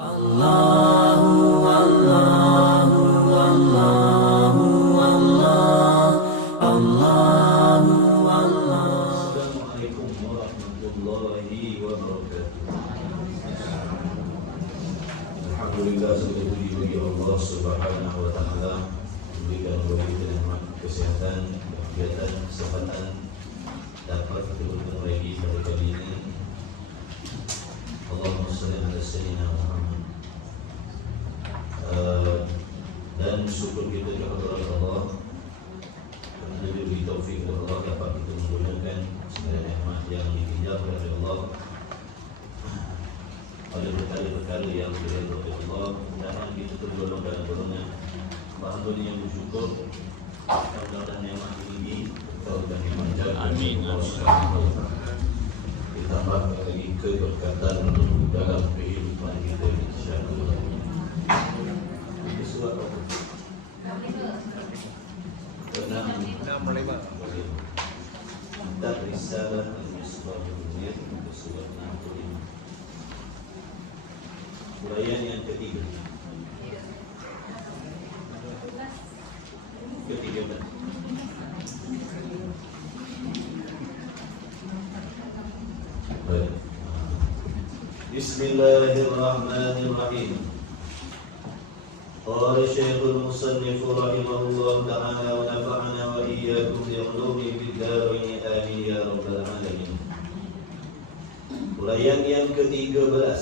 Allahu Allahu Allahu Allah Allahu Allah. Assalamualaikum warahmatullahi wabarakatuh. Alhamdulillah, sudah puji bagi Allah Subhanahu wa taala memberikan kepada kita nikmat kesehatan, kegiatan, kesempatan dapat kita bertemu lagi pada kali ini. Allahumma shalli ala sayyidina Muhammad. Dan syukur kita kepada Allah kerana diberi taufik oleh Allah dapat kita menggunakan segala nikmat yang diberikan oleh Allah pada perkara-perkara yang diridhai oleh Allah. Mudah-mudahan kita tergolong dalam golongan hamba yang bersyukur mudah-mudahan nikmat ini dan nikmat jaga. Amin. Ditambah lagi keberkatan dalam kehidupan kita insya-Allah. Ini surat apa? Dan risalah al-misbah al-munir surat 65. Uraian yang ketiga. Bismillahirrahmanirrahim. Qala Syekhul Musannif rahimahullah ta'ala wa nafa'ana wa iyyakum bi ulumi fid dharain amin ya rabbal alamin. Uraian yang ke-13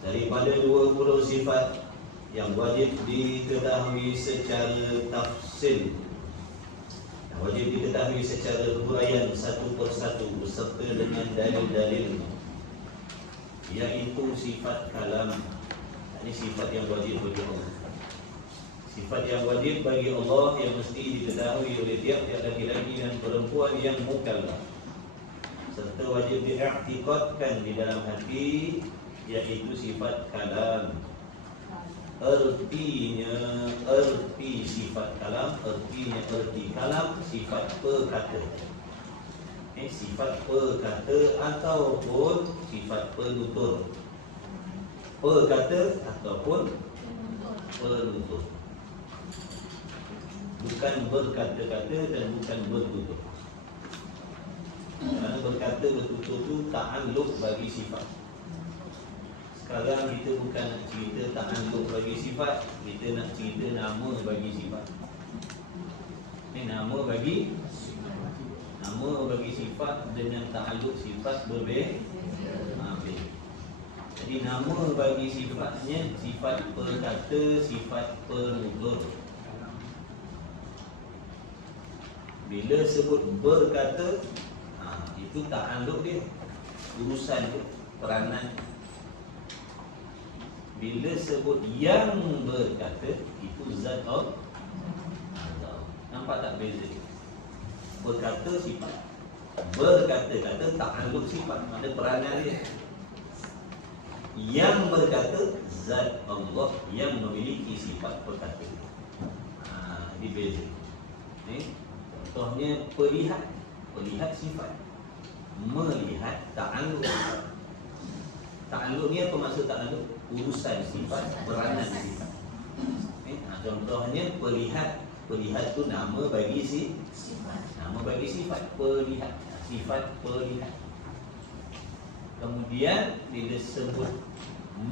daripada 20 sifat yang wajib diketahui secara tafsil, yang wajib diketahui secara huraian satu persatu beserta dengan dalil-dalil, iaitu sifat kalam. Ini sifat yang wajib bagi Allah. Sifat yang wajib bagi Allah yang mesti diketahui oleh tiap-tiap laki-laki dan perempuan yang mukallaf, serta wajib diiktikadkan di dalam hati, yaitu sifat kalam. Erti sifat kalam, erti kalam sifat perkata. Sifat perkata ataupun sifat penutur. Perkata ataupun penutur. Bukan berkata-kata dan bukan bertutur. Kerana berkata bertutur itu ta'alluq bagi sifat. Sekarang kita bukan nak cerita ta'alluq bagi sifat, kita nak cerita nama bagi sifat. Nama bagi sifat dengan ta'alluq sifat berbeza. Jadi nama bagi sifatnya sifat perkata, sifat penutur. Bila sebut berkata, itu ta'alluq dia, urusan dia, peranan. Bila sebut yang berkata, itu zat Allah. Nampak tak beza? Berkata sifat, berkata-kata ta'alluq sifat, ada peranan dia. Yang berkata zat Allah yang memiliki sifat perkata. Ini beza. Contohnya perlihat, perlihat sifat, melihat ta'alluq. Ta'alluq ni apa maksud ta'alluq? Urusan sifat, peranan sifat. Contohnya perlihat, perlihat tu nama bagi sifat, nama bagi sifat, perlihat, sifat perlihat. Kemudian bila sebut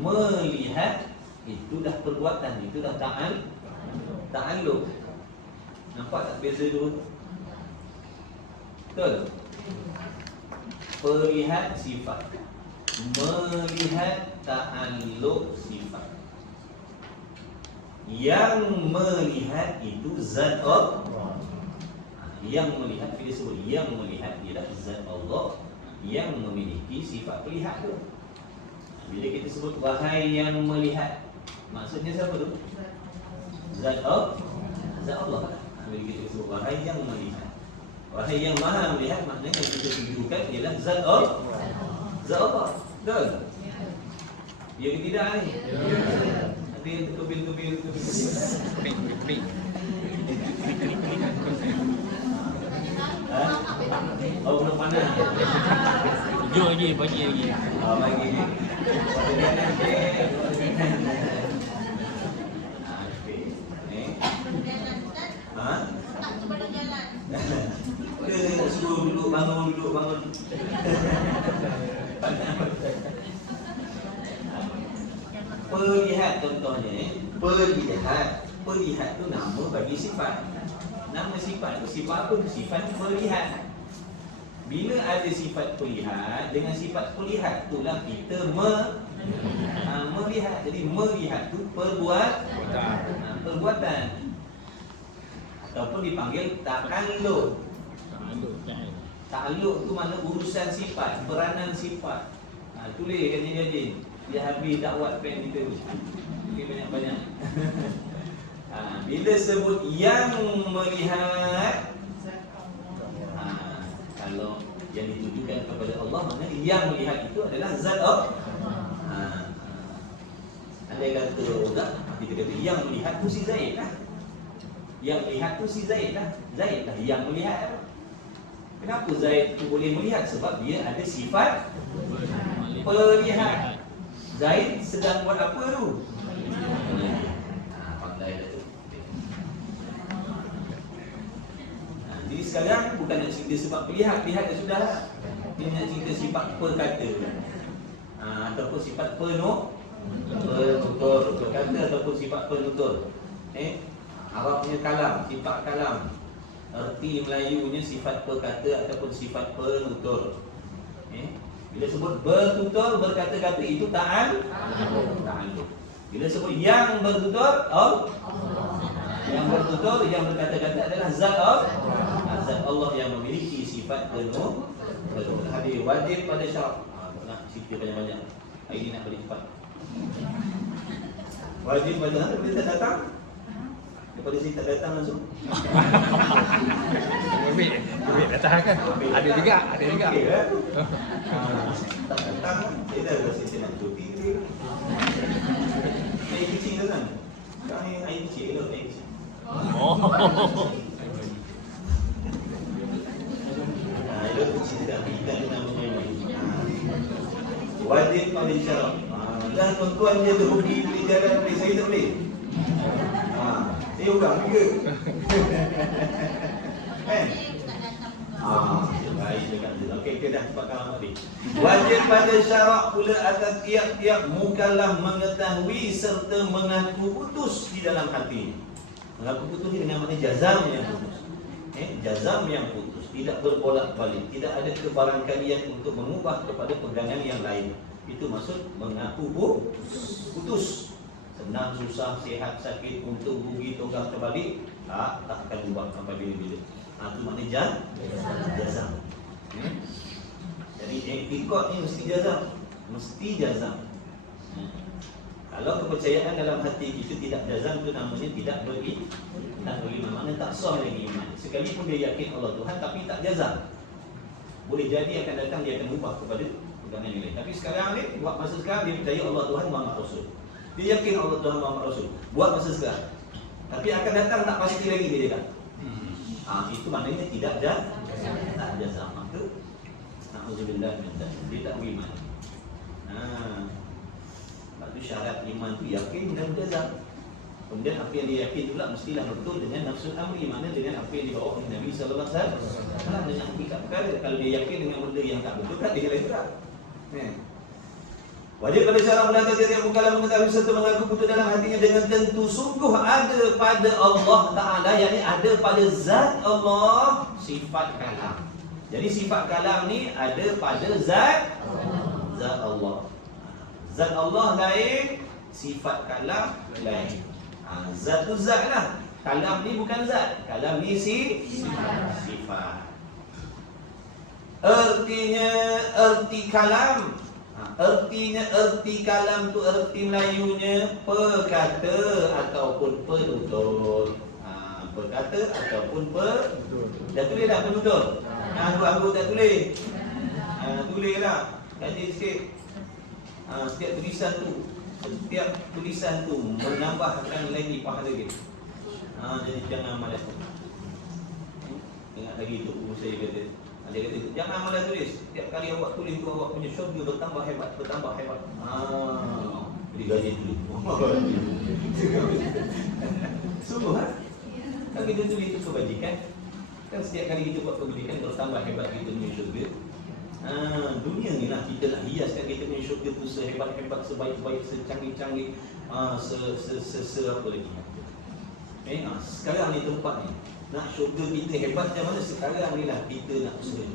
melihat, itu dah perbuatan, itu dah ta'alluq. Nampak tak beza dulu? Betul? Perlihat sifat, melihat ta'alluq sifat. Yang melihat itu zat Allah. Yang melihat, bila sebut yang melihat, ialah zat Allah yang memiliki sifat melihat tu. Bila kita sebut wahai yang melihat, maksudnya siapa tu? Zat Allah. Zat Allah. Bila kita sebut wahai yang melihat, wahai yang maha melihat, maknanya yang kita tujukan ialah zat Allah. Zat Allah. Betul? Ya ke tidak ni? Nanti kebil-kebil. Oh, belum panas. Hijau lagi, pagi lagi. Pagi ni. Perlihat contohnya, Perlihat tu nama bagi sifat. Nama sifat tu sifat apa? Sifat perlihat. Bila ada sifat perlihat, dengan sifat perlihat itulah kita melihat. Jadi melihat tu perbuatan. Ataupun dipanggil ta'alluq. Ta'alluq tu mana urusan sifat, peranan sifat. Tulis kan jadi. Dia habis dakwat pen kita tu. Okey, banyak-banyak. Bila sebut yang melihat, kalau yang ditujukan kepada Allah, maknanya yang melihat itu adalah zat Allah. Andai kata orang, kita kata yang melihat tu si Zaid lah. Yang melihat tu si Zaid lah. Zaid lah yang melihat. Kenapa Zaid tu boleh melihat? Sebab dia ada sifat perlihat. Zaid sedang buat apa tu? Pandai dah tu. Jadi sekarang bukan nak cerita sebab lihat dah sudah lah. Dia nak cerita sifat perkata, ataupun sifat penutur, perkata ataupun sifat penutur. Arabnya kalam, sifat kalam. Erti Melayunya sifat perkata ataupun sifat penutur. Bila sebut bertutur, berkata-kata, itu ta'alluq. Bila sebut yang bertutur, yang bertutur, yang berkata-kata adalah zat Allah. Zat Allah yang memiliki sifat penuh. Hadir wajib pada syarat. Nak cerita banyak-banyak. Hari ini nak balik cepat. Wajib pada syarat. Bila tak datang, daripada sini tak datang langsung. Ambil datang kan? Ada juga. Okey kan? Tak datang, saya dah rasa saya nak cuti dia. Air kecil tu kan? Sekarang ni air kecil ke air kecil? Air kecil tak, kita nak main. Wajib pada syarat. Dan tuan-tuan dia tu pergi boleh jalan, boleh, saya tak boleh. Saya ulang juga. Kan? Baik dekat tu. Okey, kita dah cepatkan lama ni. Wajib pada syarak pula atas tiap-tiap mukallaf mengetahui serta mengaku putus di dalam hati. Mengaku putus ni dengan makna jazam yang putus. Jazam yang putus, tidak berbolak-balik, tidak ada kebarangkalian untuk mengubah kepada pegangan yang lain. Itu maksud mengaku putus. Senang, susah, sihat, sakit, untung, rugi, tonggak, terbalik, takkan ubah sampai bila-bila. Itu maknanya jazam. Jadi iktikad ni mesti jazam. Kalau kepercayaan dalam hati kita tidak jazam, itu namanya tidak beriman. Maknanya tak sah lagi iman. Sekalipun dia yakin Allah Tuhan tapi tak jazam, boleh jadi akan datang dia akan ubah kepada pegangan yang lain. Tapi sekarang ni, buat masa sekarang dia percaya Allah Tuhan, Muhammad Rasul. Dia yakin Allah Tuhan, Muhammad Rasul. Buat masa sekarang. Tapi akan datang tak pasti lagi dia cakap. Itu maknanya tidak jazam. Maka na'udzubillah min dzalik, dia tak beriman. Sebab tu syarat iman tu yakin dan jazam. Kemudian apa yang dia yakin pula mestilah betul dengan nafsul amri, mana dengan apa yang dibawa oleh Nabi sallallahu alaihi wasallam. Dengan hakikat perkara. Kalau dia yakin dengan benda yang tak betul, kan dia lain juga. Wajib pada syarat belajar tiap-tiap mukallaf mengetahui serta mengaku putus dalam hatinya dengan tentu sungguh ada pada Allah Ta'ala, yakni ada pada zat Allah sifat kalam. Jadi sifat kalam ni ada pada zat Allah. Zat Allah lain, sifat kalam lain. Zat tu zat lah. Kalam ni bukan zat. Kalam ni sifat. Erti kalam. Erti kalam tu erti Melayunya perkata ataupun penutur. Perkata ataupun penutur. Dah tulis dah penutur? Anggur-anggur tak tulis? Tulis lah. Kaji sikit. Setiap tulisan tu menambahkan lagi pahala kita. Jadi jangan malas. Ingat lagi tu guru saya kata. Dia kata, jangan malas tulis. Setiap kali awak tulis tu, awak punya syurga bertambah hebat. Jadi gaji tulis. Sungguh lah. Kalau kita tulis itu kebajikan, kan setiap kali kita buat kebajikan bertambah hebat kita punya syurga. Dunia ni lah kita nak hiaskan kita punya syurga tu sehebat-hebat, sebaik-baik, secanggih-canggih, apa lagi. Sekarang ni tempat ni nak syurga kita hebat macam mana, sekarang ni lah kita nak usaha.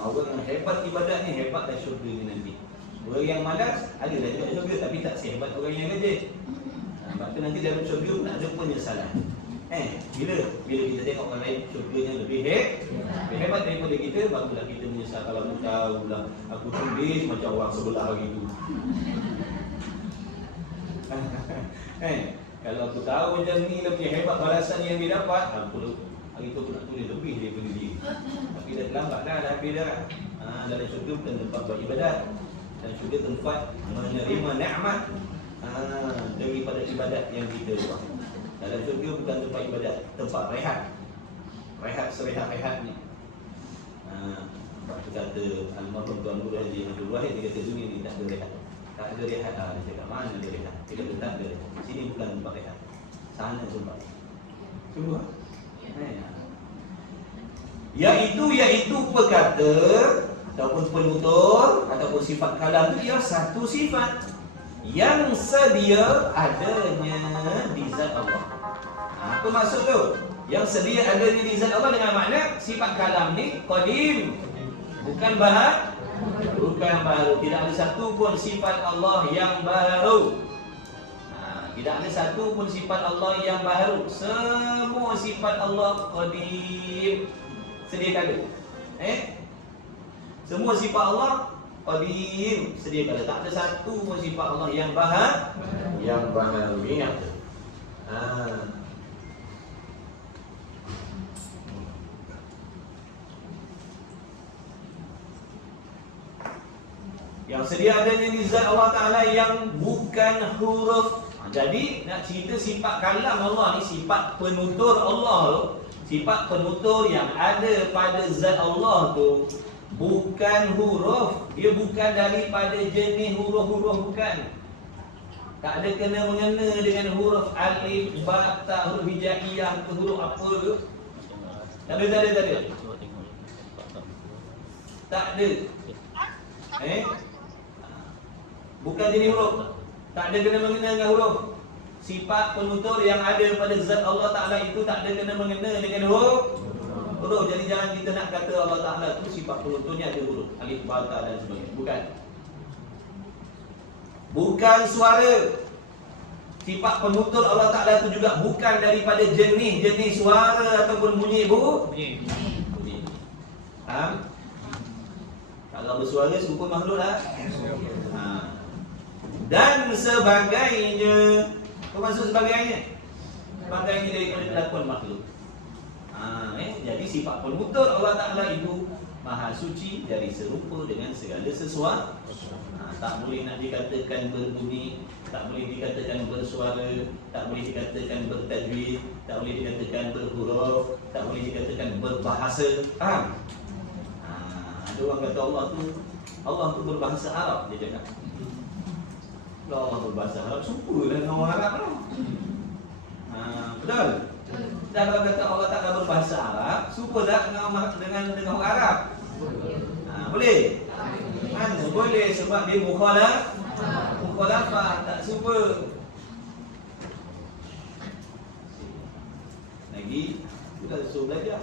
Orang yang hebat ibadat ni hebat dah syurga ni nanti. Orang yang malas ada dah juga syurga tapi tak sehebat orang yang rajin. Sebab tu nanti dalam syurga nak ada penyesalan. Bila kita tengok orang lain syurganya lebih hebat daripada kita, barulah kita menyesal. Kalau aku tahulah, aku tulis macam orang sebelah hari tu. Kalau aku tahu macam ni lebih hebat balasan yang dia dapat, hari tu aku nak tulis lebih daripada dia. Tapi dah terlambat dah habis dah. Dalam syurga bukan tempat beribadat, dan syurga tempat menerima nikmat daripada ibadat yang kita buat. Dalam syurga bukan tempat ibadat, tempat rehat. Rehat serehat-rehatnya. Sebab tu kata almarhum Tuan Guru Haji Abdul Wahid, dia kata dunia ni tak ada rehat. Tak ada rehat. Dia cakap mana ada rehat? Dia kata tak ada rehat. Sini bukan tempat rehat, sana tempat. Semua. Iaitu perkata ataupun penutur ataupun sifat kalam itu ialah satu sifat yang sedia adanya di zat Allah. Apa maksud tu? Yang sedia adanya di zat Allah dengan makna sifat kalam ni qadim, bukan baru. Tidak ada satu pun sifat Allah yang baru. Tidak ada satu pun sifat Allah yang baru. Semua sifat Allah qadim, sedia kala. Semua sifat Allah qadim, sedia kala. Tak ada satu pun sifat Allah yang baru. Ingat. Yang sedia adanya di zat Allah Ta'ala yang bukan huruf. Jadi nak cerita sifat kalam Allah ni, sifat penutur Allah tu, sifat penutur yang ada pada zat Allah tu bukan huruf. Dia bukan daripada jenis huruf-huruf, bukan. Tak ada kena mengena dengan huruf alif, ba, ta, huruf hijaiyah ke huruf apa ke. Tak ada. Tak ada. Bukan jenis huruf. Tak ada kena mengena dengan huruf. Sifat penutur yang ada pada zat Allah Ta'ala itu tak ada kena mengena dengan huruf. Jadi jangan kita nak kata Allah Ta'ala itu sifat penuturnya ada huruf alif, ba, ta dan sebagainya. Bukan suara. Sifat penutur Allah Ta'ala itu juga bukan daripada jenis suara ataupun bunyi. Faham? Kalau bersuara serupa makhluk lah. Dan sebagainya. Apa maksud sebagainya? Sebagainya daripada kelakuan makhluk. Jadi sifat penutur Allah Ta'ala itu maha suci dari serupa dengan segala sesuatu. Tak boleh nak dikatakan berbunyi, tak boleh dikatakan bersuara, tak boleh dikatakan bertajwid, tak boleh dikatakan berhuruf, tak boleh dikatakan berbahasa. Faham? Ada orang kata Allah tu berbahasa Arab, dia cakap. Kalau Allah berbahasa Arab, serupa dengan orang Arab tu. Betul? Dan kalau kata Allah Ta'ala berbahasa Arab, serupa tak dengan orang Arab? Boleh? Mana boleh, sebab dia mukhalafah, tak serupa. Lagi, kita suruh belajar.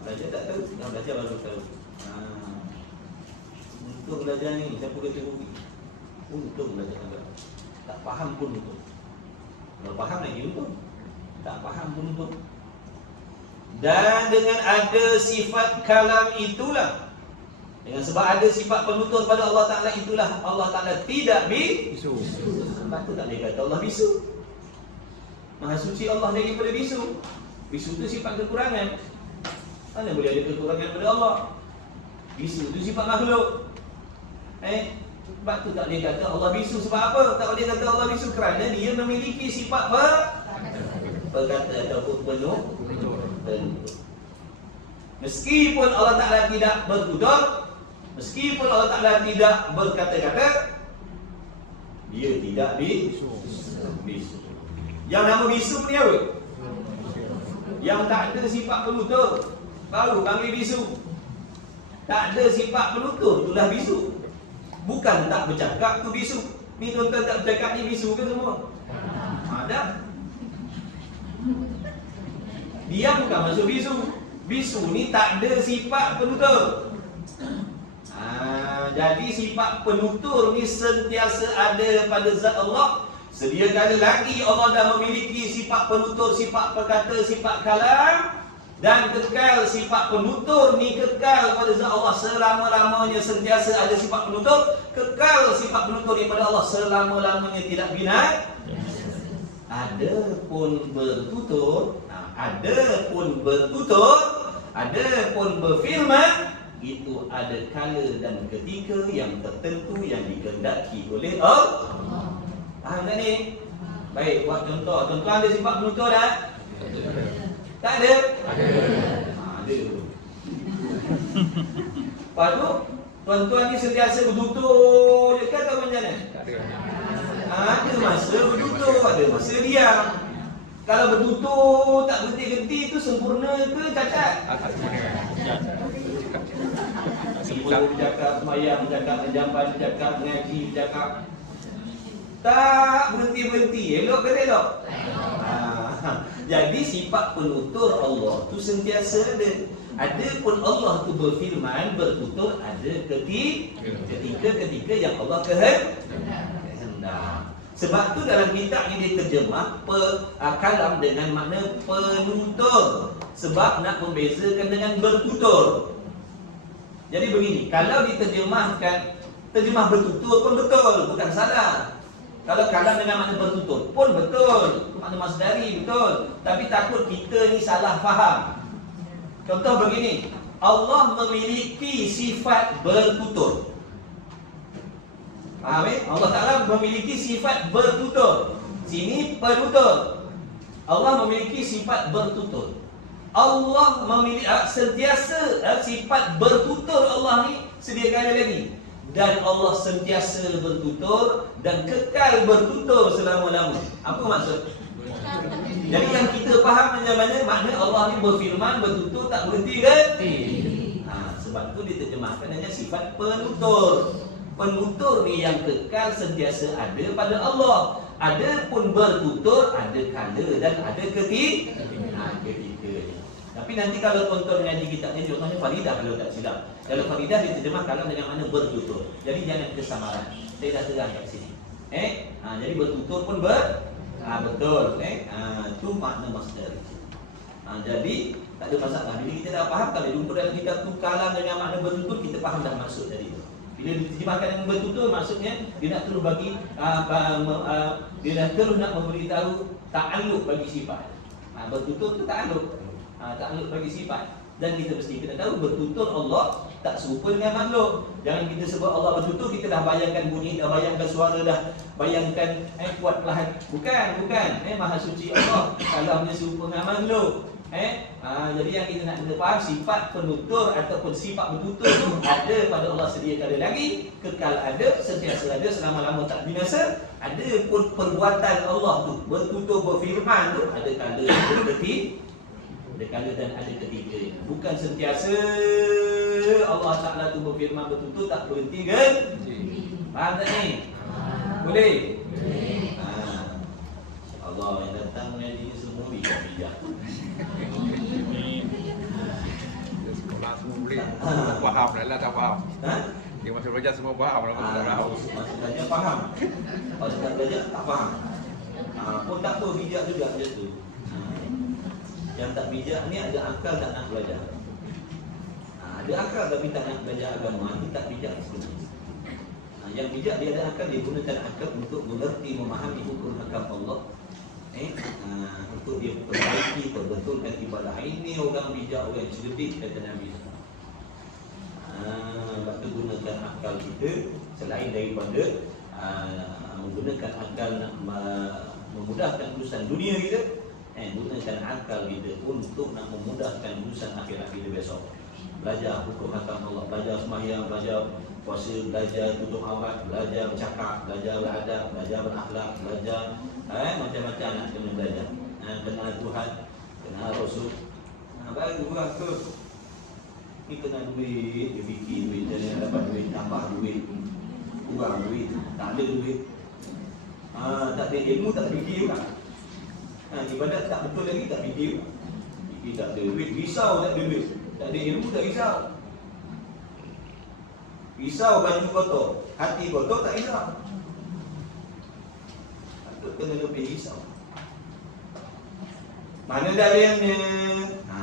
Belajar tak tahu, dah belajar baru tahu. Untuk belajar ni, siapa kata rugi? Untuk belajar agama. Tak faham pun untuk. Kalau faham lagi untuk. Tak faham pun untuk. Dan dengan ada sifat kalam itulah, dengan sebab ada sifat penutur pada Allah Ta'ala itulah Allah Ta'ala tidak bisu. Sebab tu tak boleh kata Allah bisu. Maha suci Allah daripada bisu. Bisu tu sifat kekurangan. Mana boleh ada kekurangan pada Allah? Bisu tu sifat makhluk. Sebab tu tak boleh kata Allah bisu. Sebab apa? Tak boleh kata Allah bisu kerana dia memiliki sifat berkata ataupun penuh. Meskipun Allah Ta'ala tidak bertutur, meskipun Allah Ta'ala tidak berkata-kata, dia tidak bisu. Yang nama bisu ni apa? Yang tak ada sifat penutur baru panggil bisu. Tak ada sifat penutur, itulah bisu. Bukan tak bercakap tu bisu. Ni tuan-tuan tak bercakap ni bisu ke semua? Ada. Dia bukan masuk bisu. Bisu ni tak ada sifat penutur. Jadi sifat penutur ni sentiasa ada pada zat Allah. Sedia kala lagi Allah dah memiliki sifat penutur, sifat perkata, sifat kalam. Dan kekal sifat penutur ni kekal pada zat Allah selama-lamanya, sentiasa ada sifat penutur. Kekal sifat penutur ni pada Allah selama-lamanya, tidak binat. Ada pun bertutur, ada pun bertutur, ada pun berfirman, itu ada kala dan ketika yang tertentu yang dikehendaki oleh Allah. Faham tak ni? Baik, buat contoh. Tuan-tuan ada sifat penutur tak? Tak ada? Ada. Lepas tu, tuan-tuan ni sentiasa bertutur je kan atau macam mana? Ada masa bertutur, ada masa diam. Kalau bertutur tak berhenti-henti tu sempurna ke cacat? Ibu bercakap, semayang bercakap, menjamban bercakap, mengaji bercakap, tak berhenti-berhenti. Elok ke elok? Jadi sifat penutur Allah tu sentiasa ada. Ada pun Allah tu berfirman, bertutur, ada ketika yang Allah kehendak. Sebab tu dalam kitab ni dia terjemah kalam dengan makna penutur. Sebab nak membezakan dengan bertutur. Jadi begini, kalau diterjemahkan, terjemah bertutur pun betul, bukan salah. Kalau kalam dengan makna bertutur pun betul, makna masdari betul. Tapi takut kita ni salah faham. Contoh begini, Allah memiliki sifat bertutur. Faham Allah Ta'ala memiliki sifat bertutur. Sini penutur. Allah memiliki sifat bertutur. Allah memiliki sentiasa sifat bertutur Allah ni sedia kala lagi. Dan Allah sentiasa bertutur dan kekal bertutur selama-lama. Apa maksud? Jadi yang kita faham macam mana makna Allah ni berfirman, bertutur, tak berhenti-henti. Sebab tu diterjemahkan hanya sifat penutur. Penutur ni yang kekal sentiasa ada pada Allah. Ada pun bertutur, ada kala dan ada ketika. Tapi nanti kalau tuan-tuan mengaji kitab ni, contohnya Faridah kalau tak silap. Kalau Faridah diterjemah kalam dengan mana bertutur. Jadi jangan kesamaran. Saya dah terang kat sini. Jadi bertutur pun betul. Itu makna masdar. Jadi tak ada masalah. Bila kita dah faham, kalau jumpa dalam kitab tu kalam dengan makna bertutur, kita faham dah maksud dari itu. Bila diterjemahkan dengan bertutur, maksudnya dia nak terus bagi dia nak terus nak memberitahu ta'alluq bagi sifat. Bertutur tu ta'alluq. Ta'alluq bagi sifat. Dan kita mesti kena tahu bertutur Allah tak serupa dengan makhluk. Jangan kita sebut Allah bertutur, kita dah bayangkan bunyi, dah bayangkan suara, dah bayangkan kuat perlahan. Bukan. Maha suci Allah. Kalamnya serupa dengan makhluk. Jadi yang kita nak kena faham, sifat penutur ataupun sifat bertutur tu ada pada Allah sedia kala lagi, kekal ada, sentiasa ada, selama-lama tak binasa. Ada pun perbuatan Allah tu, bertutur, berfirman tu, ada kala, ada ketika. Ada kala dan ada ketika. Bukan sentiasa Allah Ta'ala tu berfirman, bertutur, tak berhenti kan? Faham tak ni? Boleh? Allah yang datang mengaji semua bijak. Sekolah semua boleh. Faham dah tak faham. Dia masuk belajar semua faham lah. Masuk belajar faham. Kalau tak belajar tak faham. Pun tak apa, bijak juga macam tu. Yang tak bijak ni ada akal tak nak belajar. Ada akal tapi tak nak belajar agama, dia tak bijak sebenarnya. Yang bijak dia ada akal, dia gunakan akal untuk mengerti, memahami hukum hakam Allah. Untuk dia perbaiki, perbetulkan ibadah. Ini orang bijak, orang cerdik, kata Nabi. Sebab tu gunakan akal kita selain daripada menggunakan akal nak memudahkan urusan dunia kita. Gunakan akal kita untuk nak memudahkan urusan akhirat kita besok. Belajar hukum hakam Allah, belajar sembahyang, belajar puasa, belajar tutup aurat, belajar bercakap, belajar beradab, belajar berakhlak, belajar macam-macam nak kena belajar. Kenal Tuhan, kenal Rasul. Baru lah tu. Kita nak duit, dia fikir duit, dia dapat duit, tambah duit, kurang duit, tak ada duit. Tak ada ilmu, tak fikir juga. Ibadat tak betul lagi, tak fikir. Fikir tak ada duit, risau tak ada duit. Tak ada ilmu, tak risau. Risau baju kotor, hati kotor tak risau. Patut kena lebih risau. Mana dalilnya?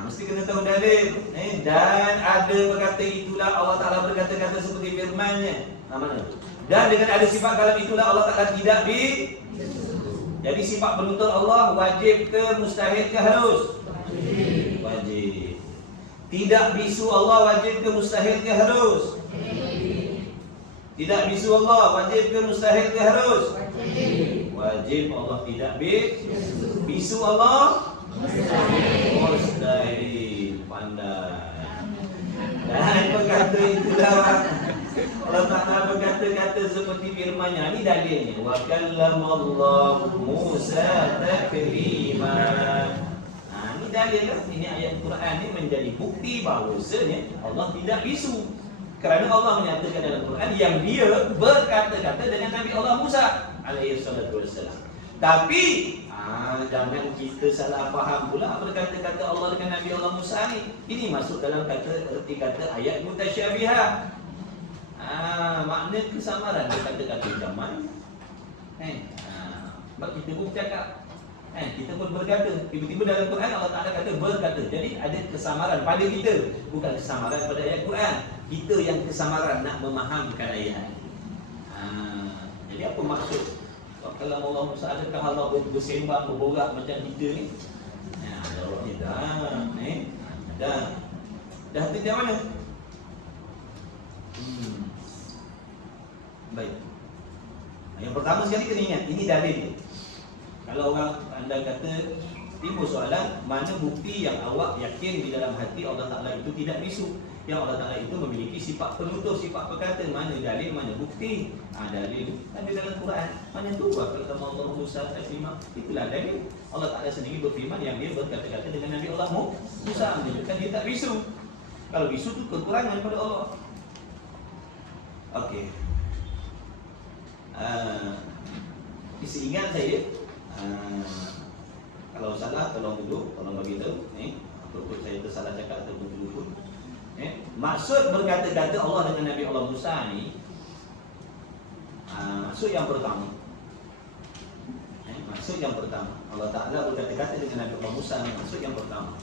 Mesti kena tahu dalil. Dan ada berkata itulah Allah Ta'ala berkata-kata seperti firman-Nya. Mana? Dan dengan ada sifat kalam itulah Allah Ta'ala tidak Jadi sifat penutur Allah wajib ke mustahil ke harus? Wajib. Tidak bisu Allah wajib ke mustahil ke harus? Tidak bisu Allah wajib ke mustahil ke harus? Wajib. Allah tidak bisu Allah mustahil. Pandai. Dan berkata itulah Allah Ta'ala berkata-kata seperti firman-Nya. Ini dalilnya. Wa kallamallahu Musa taklima. Ini dalil lah. Ini ayat Quran ni menjadi bukti bahawasanya Allah tidak bisu. Kerana Allah menyatakan dalam Quran yang dia berkata-kata dengan Nabi Allah Musa alaihi salatu wassalam. Tapi jangan kita salah faham pula berkata-kata Allah dengan Nabi Allah Musa ni. Ini masuk dalam erti kata ayat mutasyabihah. Makna kesamaran berkata-kata zaman. Sebab kita pun cakap, kita pun berkata. Tiba-tiba dalam Quran Allah Ta'ala kata berkata. Jadi ada kesamaran pada kita, bukan kesamaran pada ayat Quran. Kita yang kesamaran nak memahamkan ayat. Jadi apa maksud? Kalau Allah Musa, adakah Allah bersembang, berborak macam kita ni? Jawabnya dah. Dah tu macam mana? Baik. Yang pertama sekali kena ingat, ini dalil. Kalau anda kata timbul soalan, mana bukti yang awak yakin di dalam hati Allah Ta'ala itu tidak bisu? Yang Allah Ta'ala itu memiliki sifat penutur, sifat berkata. Mana dalil, mana bukti? Dalil ada dalam Quran. Mana tu? Kalau Allah Musa taklima, itulah dalil. Allah Ta'ala sendiri berfirman yang dia berkata-kata dengan Nabi Allah Musa, menunjukkan dia tak bisu. Kalau bisu tu kekurangan pada Allah. Okey. Seingat saya, kalau salah tolong dulu, tolong bagi tahu. Ataupun saya tersalah cakap ataupun terlupa. Maksud berkata-kata Allah dengan Nabi Allah Musa ni, maksud yang pertama. Maksud yang pertama, Allah Ta'ala berkata-kata dengan Nabi Allah Musa ni, maksud yang pertama,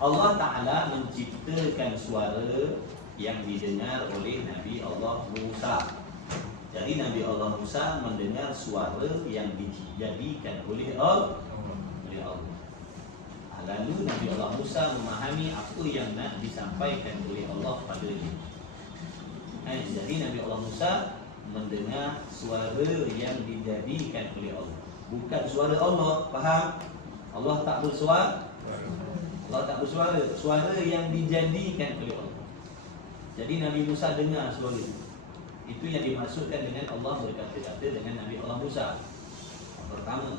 Allah Ta'ala menciptakan suara yang didengar oleh Nabi Allah Musa. Jadi Nabi Allah Musa mendengar suara yang dijadikan oleh Allah. Lalu Nabi Allah Musa memahami apa yang nak disampaikan oleh Allah pada dia. Jadi Nabi Allah Musa mendengar suara yang dijadikan oleh Allah, bukan suara Allah. Faham? Allah tak bersuara. Allah tak bersuara. Suara yang dijadikan oleh Allah. Jadi Nabi Musa dengar suara itu. Itu yang dimaksudkan dengan Allah berkata-kata dengan Nabi Allah Musa. Pertama.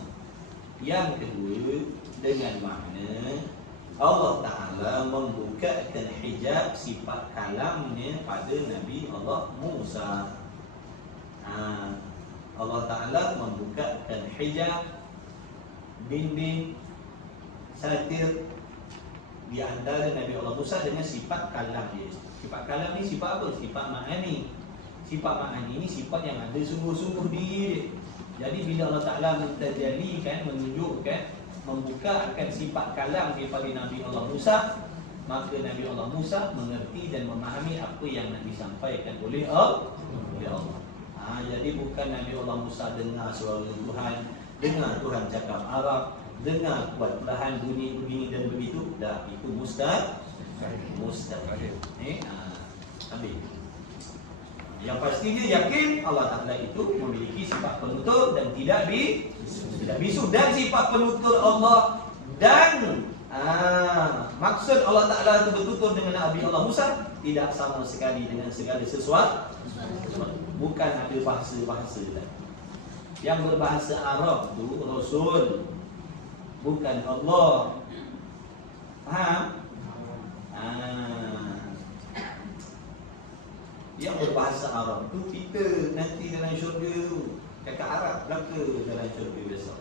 Yang kedua, dengan makna Allah Ta'ala membukakan hijab sifat kalamnya pada Nabi Allah Musa. Allah Ta'ala membukakan hijab, dinding, satir di antara Nabi Allah Musa dengan sifat kalam dia. Sifat kalam ni sifat apa? Sifat ma'ani. Sifat ma'ani ni sifat yang ada sungguh-sungguh diri dia. Jadi bila Allah Ta'ala menterjalikan, menunjukkan, membukakan sifat kalam daripada Nabi Allah Musa, maka Nabi Allah Musa mengerti dan memahami apa yang nak disampaikan oleh Allah. Jadi bukan Nabi Allah Musa dengar suara Tuhan, dengar Tuhan cakap Arab, dengar kuat perlahan bunyi begini dan begitu. Dah, itu mustahil. Habis. Yang pastinya yakin Allah Ta'ala itu memiliki sifat penutur dan tidak bisu. Dan sifat penutur Allah dan maksud Allah Ta'ala itu bertutur dengan Nabi Allah Musa tidak sama sekali dengan segala sesuatu. Bukan ada bahasa-bahasa lain. Yang berbahasa Arab itu Rasul, bukan Allah. Faham? yang berbahasa Arab tu kita nanti dalam syurga tu cakap Arab belaka dalam syurga besok.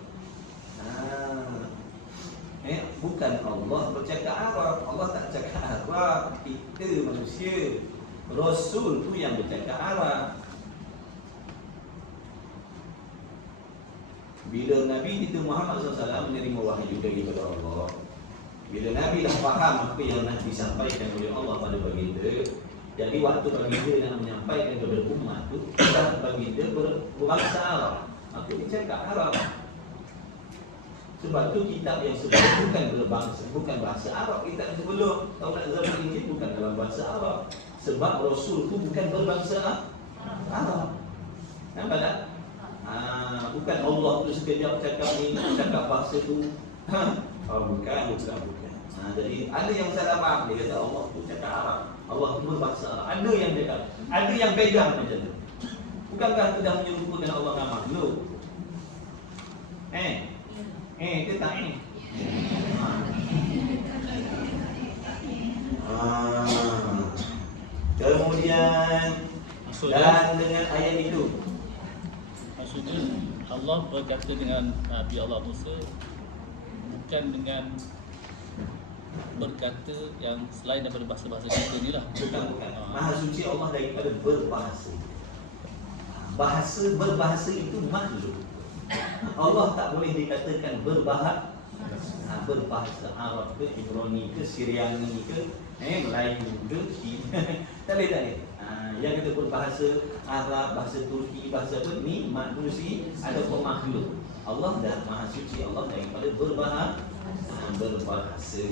Bukan Allah bercakap Arab, Allah tak cakap Arab, kita manusia. Rasul tu yang bercakap Arab. Bila Nabi kita Muhammad SAW menerima wahyu daripada Allah, bila Nabi dah faham apa yang nak disampaikan oleh Allah pada baginda, jadi waktu baginda nak menyampaikan kepada umat tu, baginda berbahasa Arab, maka dia cakap Arab. Sebab tu kitab yang sebelum bukan bahasa Arab. Kitab sebelum Taurat, Zabur, Injil bukan dalam bahasa Arab. Sebab Rasul tu bukan berbahasa Arab. Nampak tak? Bukan Allah tu sekejap cakap ni, cakap bahasa tu. Bukan. Jadi ada yang salah faham, dia kata Allah tu cakap Arab, Allah tu berbahasa Arab. Ada yang cakap, ada yang pegang macam tu. Bukankah tu dah menyerupakan Allah dengan makhluk? Ke tak Kemudian dan dengan ayat itu, maksudnya Allah berkata dengan Nabi Allah Musa bukan dengan berkata yang selain daripada bahasa-bahasa kita ni lah. Bukan. Maha suci Allah daripada berbahasa. Berbahasa itu makhluk. Allah tak boleh dikatakan berbahasa Arab ke, Ibrani ke, Syriani ke, Melayu ke, Cina. Tak boleh. Yang kita berbahasa Arab, bahasa Turki, bahasa apa ni manusia ataupun makhluk. Allah dah maha suci Allah daripada berbahasa.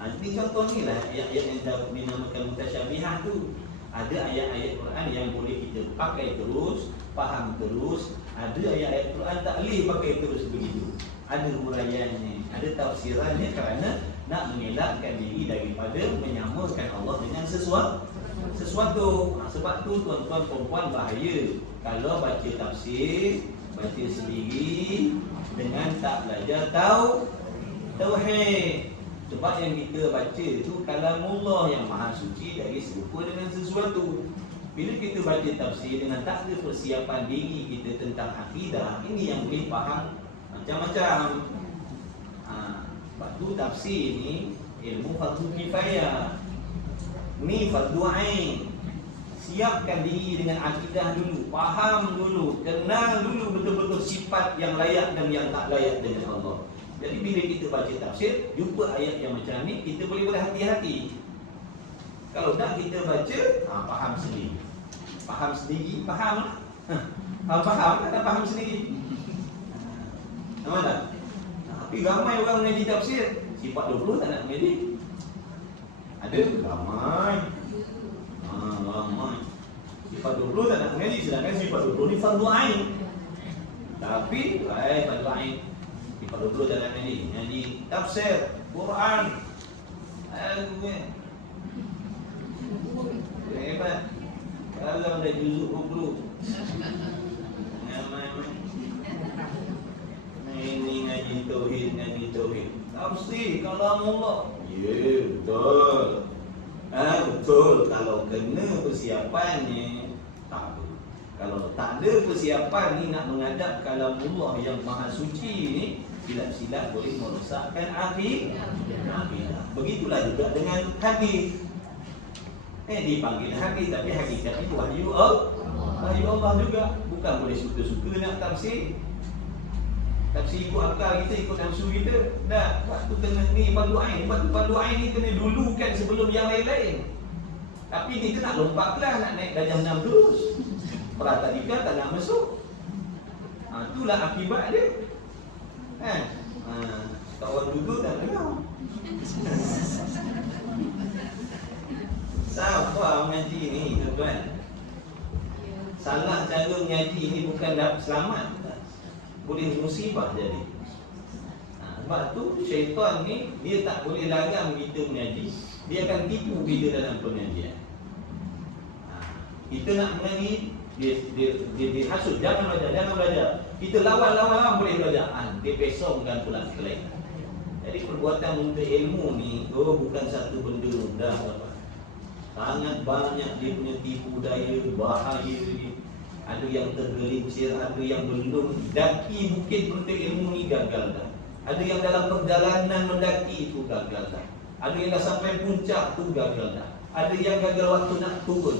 Ini contoh ni lah ayat-ayat yang dinamakan mutasyabihah tu. Ada ayat-ayat Quran yang boleh kita pakai terus, faham terus. Ada ayat-ayat Quran tak boleh pakai terus begitu. Ada huraiannya, ada tafsirannya kerana nak mengelakkan diri daripada menyamakan Allah dengan sesuatu. Sebab tu tuan-tuan perempuan bahaya kalau baca tafsir, baca sendiri dengan tak belajar tauhid. Sebab yang kita baca itu kalamullah yang maha suci dari serupa dengan sesuatu. Bila kita baca tafsir dengan tak ada persiapan diri kita tentang akidah, ini yang boleh faham macam-macam. Sebab tu tafsir ni ilmu fardu kifayah. Ni fardu ain. Siapkan diri dengan akidah dulu, faham dulu, kenal dulu betul-betul sifat yang layak dan yang tak layak dengan Allah. Jadi bila kita baca tafsir, jumpa ayat yang macam ni, kita boleh berhati-hati. Kalau tak kita baca, faham sendiri. Faham lah. Faham tak faham sendiri. Nampak tak? Tapi ramai orang mengaji tafsir, sifat 20 tak nak mengaji. Ada ramai. Sifat 20 tak nak mengaji, sedangkan sifat 20 ni fardu ain. Tapi, fardu ain. Sifat 20 tak nak mengaji tafsir, Quran. Hebat. Kalau dah juzuk 20. Ini ngaji tauhid. Tafsir kalamullah. Ya, betul. Betul. Kalau kena persiapannya, tak apa. Kalau tak ada persiapan ni nak menghadap kalamullah yang maha suci ni, silap-silap boleh merosakkan akidah. Begitulah juga dengan hadis. Dipanggil hadis tapi hakikat itu wahyu Allah juga. Bukan boleh suka-suka nak tafsir. Tafsir ikut akal kita, ikut nafsu kita. Dah, waktu kena ni fardu ain. Fardu ain ni kena dulukan sebelum yang lain-lain. Tapi ni kena lompatlah, nak naik darjah 6 terus. Pratadika tak nak masuk. Itulah akibat dia. Kawan duduk tak dengar. Sabar mengaji ni tuan-tuan. Salah cara mengaji ni bukan dah selamat, boleh musibah jadi. Sebab tu syaitan ni dia tak boleh lagam kita mengaji. Dia akan tipu kita dalam pengajian. Kita nak mengaji, dia hasut, jangan belajar. Kita lawan boleh belajar. Dia pesongkan pula kelainan. Jadi perbuatan menuntut ilmu ni bukan satu benda mudah. Sangat banyak dia punya tipu daya, bahaya dia. Ada yang tergelincir, ada yang belum daki bukit penuntut ilmu ni gagal dah. Ada yang dalam perjalanan mendaki itu gagal dah. Ada yang dah sampai puncak tu gagal dah. Ada yang gagal waktu nak turun.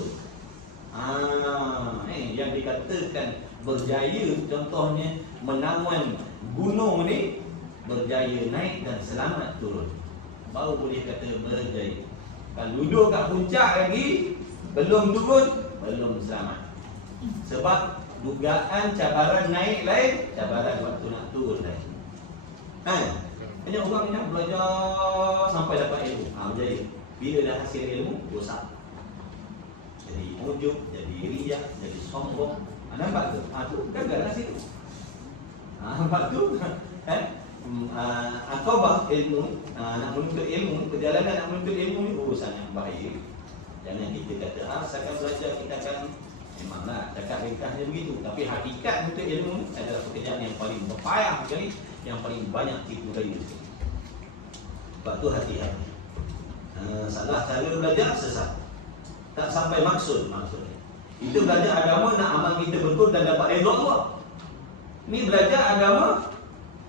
Yang dikatakan berjaya, contohnya menawan gunung ni, berjaya naik dan selamat turun, baru boleh kata berjaya. Kalau duduk kat puncak lagi, belum turun, belum selamat. Sebab dugaan cabaran naik lain, cabaran waktu nak turun lain. Banyak orang yang belajar sampai dapat ilmu, berjaya. Bila dah hasil ilmu, rosak. Jadi ujub, jadi riak, jadi sombong. Nampak tu? Tu gagal lah situ. Nampak tu? Akabah ilmu, nak menuntut ilmu, perjalanan nak menuntut ilmu ni sangat bahaya. Jangan kita kata, sekarang belajar kita akan, memanglah cakap ringkasnya begitu. Tapi hakikat menuntut ilmu ni adalah pekerjaan yang paling berpayah sekali, yang paling banyak tipu daya sekali. Sebab tu hati-hati. Salah cara belajar sesat, tak sampai maksudnya. Kita belajar agama nak amal kita betul dan dapat redha Allah. Ni belajar agama,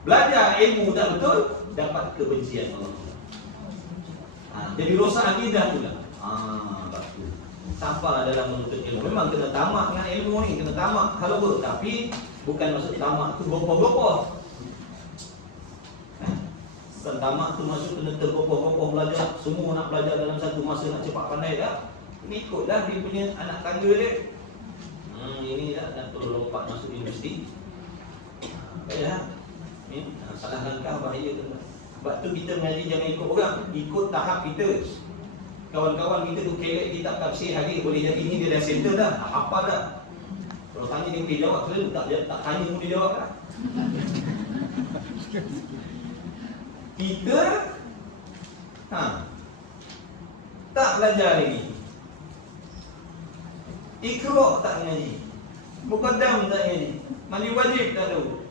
belajar ilmu tak betul, dapat kebencian Allah. Jadi rosak akidah pula. Sampah dalam menuntut ilmu. Memang kena tamak dengan ilmu ni, kena tamak kalau boleh. Tapi bukan maksud tamak tu gopoh-gopoh. Bukan tamak tu maksud kena tergopoh-gopoh belajar. Semua nak belajar dalam satu masa, nak cepat pandai dah. Ini ikutlah dia punya anak tangga dia. Ini dah perlu lompat masuk universiti. Ya. Ni salah langkah, bahaya tu. Sebab tu kita mengaji jangan ikut orang, ikut tahap kita. Kawan-kawan kita tu kelek kitab tafsir hari boleh jadi ni dia dah center dah, hafal dah. Kalau tanya dia boleh jawab, selalu tak tanya pun dia jawab dah. Kita tak belajar lagi. Iqra' tak ngaji, Muqaddam tak ngaji, mandi wajib tak tahu.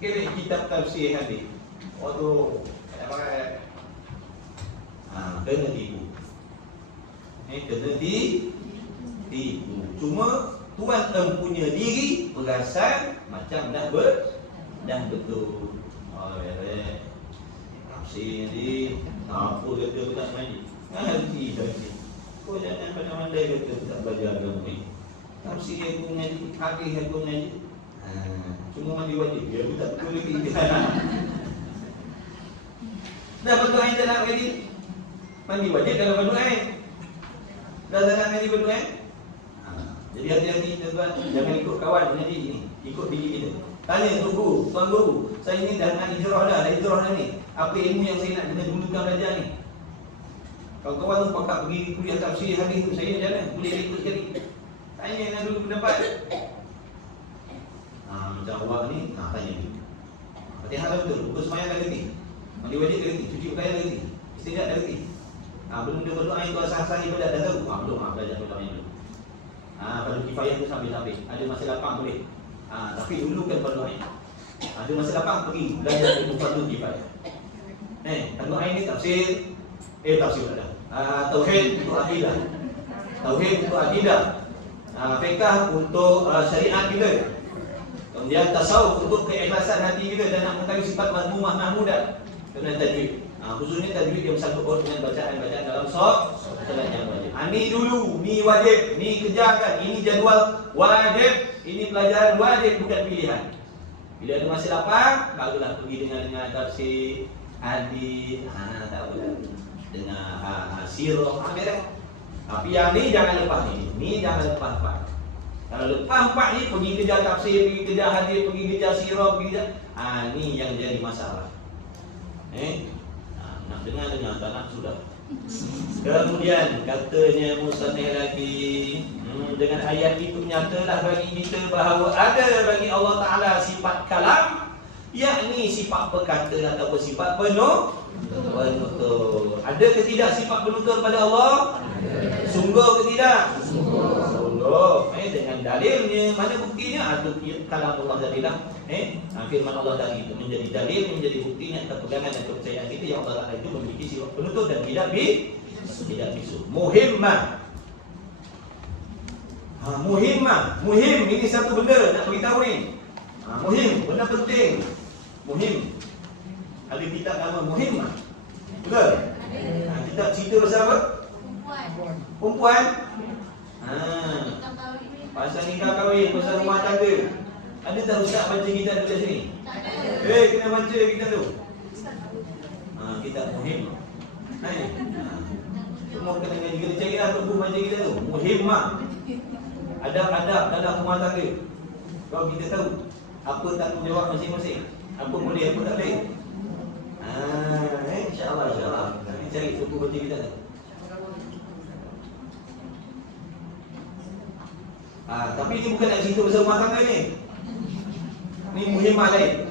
Kira kitab tafsir hadis. Waduh, tak pakai. Kena tipu. Kena tipu. Cuma Tuan punya diri perasan macam dah betul. Tafsir ni apa kata tak ngaji. Ngaji. Kau jangan pandai-pandai kata tak belajar agama ni. Tafsir aku ngaji, hadis aku ngaji. Cuma mandi wajib. Dia tak betul lagi. Dah betul air tak nak ngaji. Mandi wajib dalam betul air. Dah tak nak ngaji betul air. Jadi hati-hati tuan-tuan, jangan ikut kawan ngaji ni, ikut diri kita. Tanya tu guru, tuan guru, saya ni dah nak hijrah dah ni. Apa ilmu yang saya nak kena dulukan belajar ni? Kawan-kawan tu pakak pergi kuliah tafsir hadis tu, saya macam mana? Boleh ikut sekali. Tanya nak dulu pendapat. Macam awak ni, tanya dulu. Fatihah dah betul, buku semayang dah kerti, mandi wajib dah kerti, cuci pakaian dah kerti, istinjak dah kerti. Belum dia berdoa itu asas-asas ibadat dah tahu. Belum, belajar berdoa dulu. Pada kifayah tu sambil-sambil. Ada masa lapang boleh. Tapi dulu kan berdoa. Ada masa lapang pergi belajar ilmu fardu kifayah. Fardu ain ni tafsir. Tafsir ada. Tauhid untuk akidah. Fiqh untuk syariat kita. Kemudian tasawuf untuk keikhlasan hati kita dan nak mengetahui sifat mazmumah mahmudah. Kemudian tajwid. Khususnya tajwid yang bersangkut dengan bacaan-bacaan dalam solat yang wajib. Ni dulu, ni wajib, ni kerjakan, ini jadual wajib, ini pelajaran wajib bukan pilihan. Bila ada masa lapang, barulah pergi dengan tafsir, hadis, tak apa. Dengan sirah, tapi yang ni jangan lepas ni jangan lepas. Kalau lepas 4 ni pergi kejar tafsir, pergi kejar hadis, pergi kejar sirah, pergi kejar ni yang jadi masalah. Nak dengar tak nak sudah. Kemudian katanya musannif lagi, dengan ayat itu nyatalah bagi kita bahawa ada bagi Allah Ta'ala sifat kalam, yakni sifat berkata ataupun sifat penutur. Ada ke tidak sifat penutur pada Allah? Sungguh ke tidak? Sungguh. Dengan dalilnya, mana buktinya? Kalam Allah tadilah. Firman Allah tadi itu menjadi dalil, menjadi buktinya atas pegangan dan kepercayaan kita yang Allah Ta'ala itu memiliki sifat penutur dan tidak Tidak bisu. Muhimmah. Muhimmah. Muhim ini satu benda nak beritahu ni. Muhim, benda penting. Muhim. Ada kitab nama Muhimmah. Betul? Kitab cerita pasal apa? Perempuan. Pasal nikah kahwin, pasal rumah tangga. Ada tak ustaz baca kitab tu kat sini? Kena baca kitab tu. Kitab Muhimmah. Semua kena cari lah buku baca kitab tu. Muhimmah. Adab-adab dalam rumah tangga. Kalau kita tahu apa tanggungjawab masing-masing, apa boleh, apa tak boleh. InsyaAllah nanti cari buku baca kitab tu. Tapi ni bukan nak cerita pasal rumah tangga ni. Ni muhimmah lain.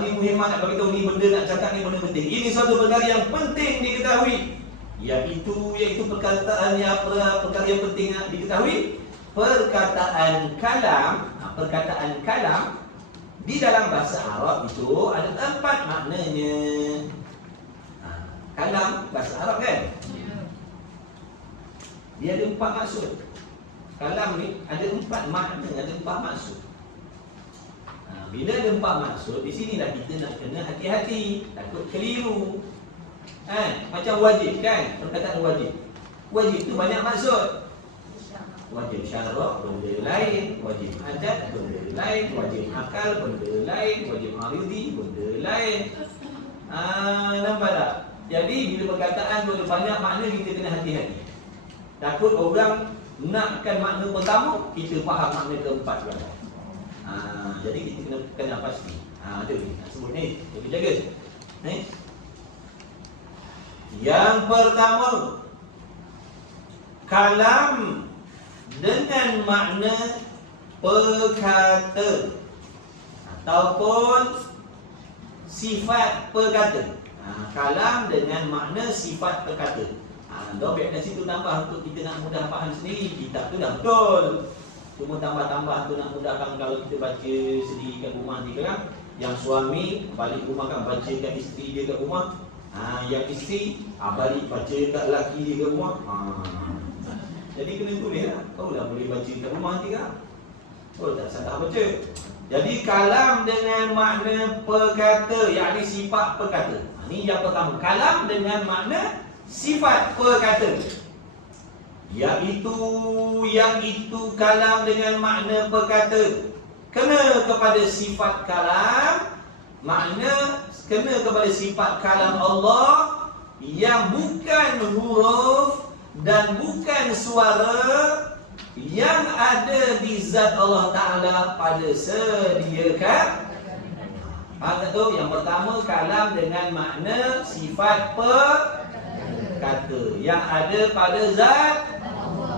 Ni muhimmah nak beritahu, ni benda nak cakap, ni benda penting. Ini suatu perkara yang penting diketahui. Iaitu perkataan yang perkara yang penting nak diketahui. Perkataan kalam di dalam bahasa Arab itu ada 4 maknanya. Kalam bahasa Arab kan? Dia ada 4 maksud. Kalam ni ada 4 makna, ada 4 maksud. Bila ada 4 maksud, di sinilah kita nak kena hati-hati, takut keliru. Macam wajib kan? Perkataan wajib. Wajib tu banyak maksud. Wajib syarak benda lain, wajib adat benda lain, wajib akal benda lain, wajib aridi benda lain. Nampak tak? Jadi bila perkataan tu ada banyak makna, kita kena hati-hati. Takut orang nakkan makna pertama, kita faham makna keempat juga. Jadi kita kena pasti. Ada ni nak sebut ni, jadi jaga. Yang pertama, kalam dengan makna perkata ataupun sifat perkata. Kalam dengan makna sifat perkata. Dobek kat situ tambah untuk kita nak mudah faham sendiri. Kitab tu dah betul. Cuma tambah-tambah tu nak mudahkan kalau kita baca sendiri kat rumah ni kan. Yang suami balik rumah kan baca kat isteri dia kat rumah. Yang isteri balik baca kat lelaki dia kat rumah. Jadi kena tulis lah. Tahu lah boleh baca kat rumah nanti kan. Tak salah baca. Jadi kalam dengan makna perkata, yakni sifat perkata. Ini yang pertama. Kalam dengan makna sifat perkata. Iaitu kalam dengan makna perkata. Kena kepada sifat kalam. Makna kena kepada sifat kalam Allah yang bukan huruf dan bukan suara yang ada di zat Allah Ta'ala pada sedia kan. Faham tak tu? Yang pertama, kalam dengan makna sifat perkata yang ada pada zat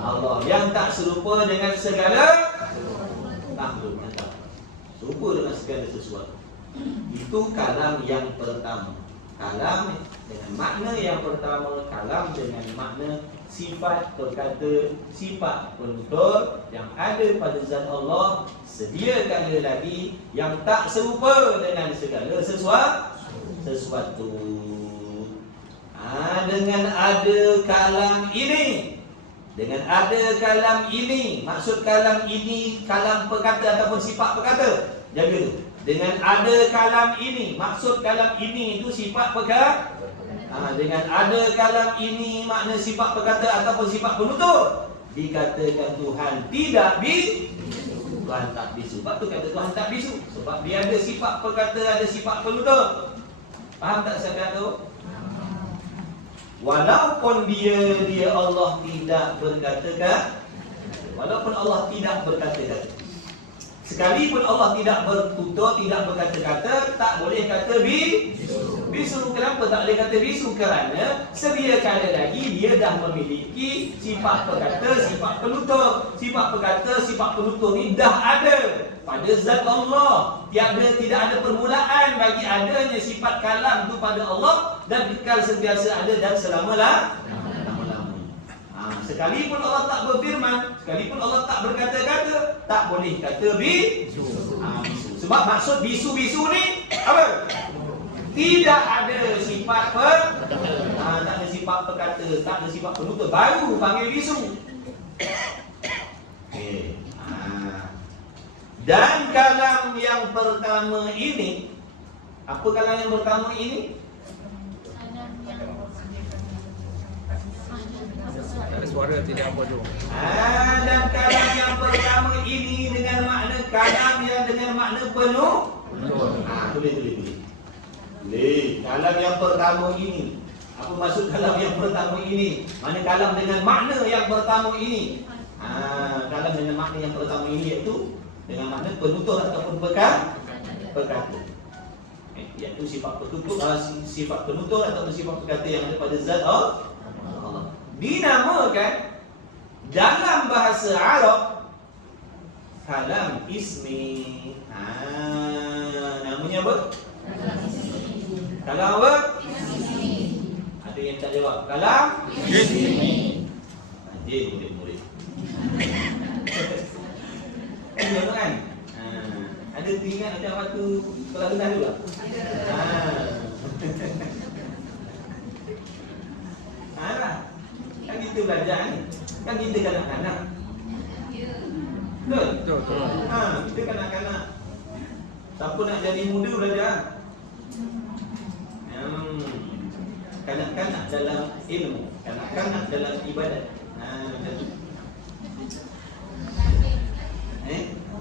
Allah, yang tak serupa dengan segala makhluk. Serupa dengan segala sesuatu. Itu kalam yang pertama. Kalam dengan makna yang pertama, kalam dengan makna sifat perkata, sifat penutur yang ada pada zat Allah sedia kala lagi, yang tak serupa dengan segala sesuatu. Dengan ada kalam ini, maksud kalam ini kalam perkata ataupun sifat perkata. Jaga tu. Dengan ada kalam ini, maksud kalam ini itu sifat perkata. Dengan ada kalam ini makna sifat perkata ataupun sifat penutur, dikatakan Tuhan tidak Tuhan tak bisu. Sebab tu kata Tuhan tak bisu, sebab dia ada sifat perkata, ada sifat penutur. Faham tak saya kata? Walaupun dia Allah tidak berkata-kata, walaupun Allah tidak berkata-kata, sekalipun Allah tidak bertutur, tidak berkata-kata, tak boleh kata bisu. Kenapa tak boleh kata bisu? Kerana sedia kala lagi dia dah memiliki sifat perkata, sifat penutur. Sifat perkata, sifat penutur ni dah ada pada zat Allah. Tidak ada permulaan bagi adanya sifat kalam tu pada Allah, dan kekal sentiasa ada dan selama-lamanya. Sekalipun Allah tak berfirman, sekalipun Allah tak berkata-kata, tak boleh kata bisu. Sebab maksud bisu-bisu ni apa? Tidak ada sifat tak ada sifat perkata, tak ada sifat penutur, baru panggil bisu. Okay. Dan kalam yang pertama ini, apa kalam yang pertama ini? Tak ada suara, tidak apa tu. Dan kalam yang pertama ini dengan makna kalam yang dengan makna penuh. Tulis. Kalam yang pertama ini. Apa maksud kalam yang pertama ini? Mana kalam dengan makna yang pertama ini? Kalam dengan makna yang pertama ini iaitu dengan makna penutur ataupun perkata. Iaitu sifat penutur, sifat penutur ataupun sifat perkata yang ada pada zat Allah. Dinamakan dalam bahasa Arab kalam ismi. Namanya apa? Kalam apa? Ada yang tak jawab. Kalam ismi. Dia murid-murid. Kan? Ada ingat macam waktu sekolah rendah dulu tak? Kan kita belajar ni. Kan kita kanak-kanak. Betul? Kita kanak-kanak. Siapa nak jadi muda belajar? Kanak-kanak dalam ilmu, kanak-kanak dalam ibadat. Macam tu.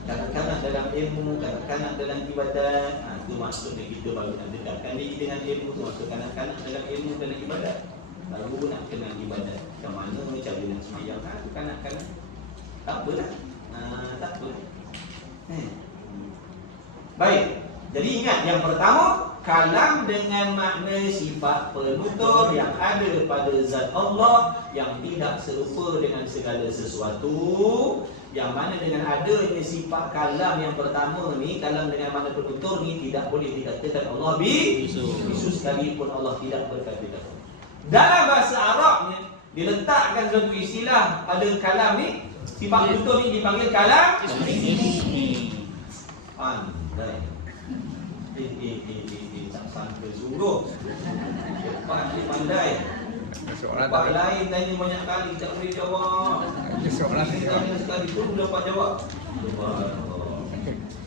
Kanak-kanak dalam ilmu, kanak-kanak dalam ibadat. Itu maksudnya kita baru nak dekatkan diri dengan ilmu tu. Maksud kanak-kanak dalam ilmu, dalam ibadat. Baru nak kenal ibadat. Macam mana cara nak semayang. Itu kanak-kanak. Tak apalah. Tak apa. Baik. Jadi ingat yang pertama, kalam dengan makna sifat penutur yang ada pada zat Allah yang tidak serupa dengan segala sesuatu. Yang mana dengan adanya sifat kalam yang pertama ni, kalam dengan makna penutur ni tidak boleh dikatakan Allah bisu sekalipun Allah tidak berkata. Dalam bahasa Arabnya diletakkan satu istilah pada kalam ni, sifat penutur ni dipanggil kalam ismi. Pandai. Tak sangka sungguh. Pandai. Soalan Pak tak lain tanya banyak kali tak boleh jawab. soalan Tanya sekali pun dapat jawab.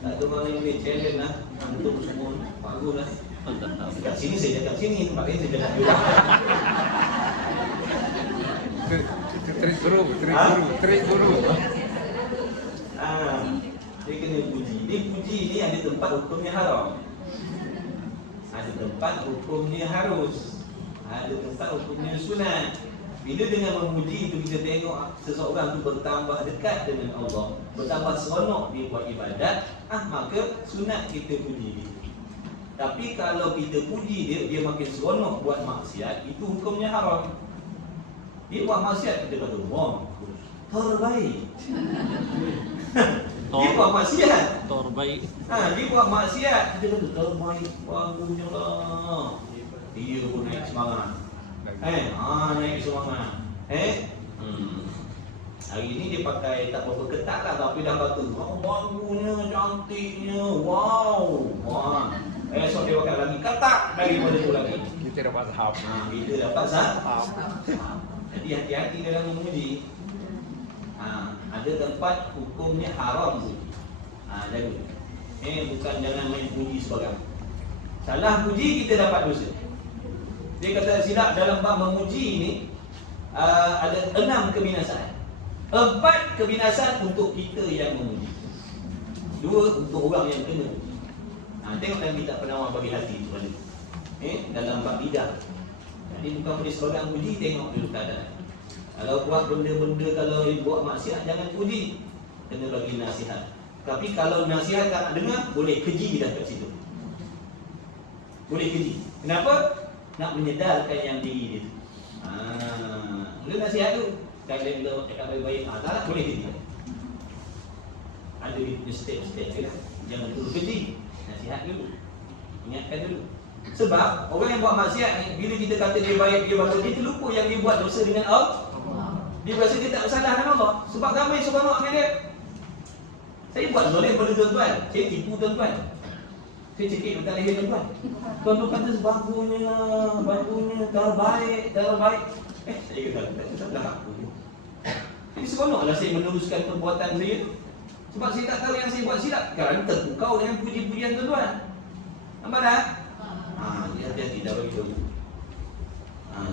Tak ada orang yang boleh challenge lah. Antum semua bagus lah. Dekat sini saya cakap sini, tempat lain saya cakap juga. Trik guru. Dia kena puji. Dia puji ni ada tempat hukumnya haram. Ada tempat hukumnya harus. Ada tempat hukumnya sunat. Bila dengan memuji itu kita tengok seseorang tu bertambah dekat dengan Allah, bertambah seronok dia buat ibadat, maka sunat kita puji dia. Tapi kalau kita puji dia makin seronok buat maksiat, itu hukumnya haram. Dia buat maksiat, kita kata, wah, terbaik. Dia buat maksiat. Terbaik. Dia buat maksiat, kita kata, terbaik, bagusnya lah. Dia pun naik semangat. Naik semangat. Hari ni dia pakai tak berapa ketat lah, tapi dah kata, bagusnya, cantiknya, wow. Esok dia pakai lagi ketat daripada tu lagi. Kita dapat sahab. Kita dapat sahab. Jadi hati-hati dalam memuji. Ada tempat hukumnya haram puji. Jaga. Bukan jangan main puji sebarang. Salah puji kita dapat dosa. Dia kata silap dalam bab memuji ini ada 6 kebinasaan. 4 kebinasaan untuk kita yang memuji. 2 untuk orang yang kena puji. Tengok dalam kitab Penawar Bagi Hati tu balik. Dalam bab lidah. Jadi bukan boleh sebarang puji, tengok dulu keadaan. Kalau buat benda-benda, kalau buat maksiat jangan puji. Kena bagi nasihat. Tapi kalau nasihat tak nak dengar, boleh keji dah kat situ. Boleh keji. Kenapa? Nak menyedarkan yang diri dia. Mula nasihat tu. Sekali bila cakap baik-baik, tak nak boleh keji. Ada di step-step je lah. Jangan dulu keji. Nasihat dulu. Ingatkan dulu. Sebab orang yang buat maksiat ni, bila kita kata dia baik, dia bagus, dia terlupa yang dia buat dosa dengan Allah. Dia rasa dia tak bersalah dengan Allah. Sebab ramai seronok dengan dia. Saya buat zalim pada tuan-tuan. Saya tipu tuan-tuan. Saya cekik dekat leher tuan. Tuan kata bagunya terbaik. Saya kata dah aku. Jadi seronoklah saya meneruskan perbuatan saya. Sebab saya tak tahu yang saya buat silap. Kerana terpukau dengan puji-pujian tuan-tuan. Nampak tak? Dia hati-hati dah bagi tahu.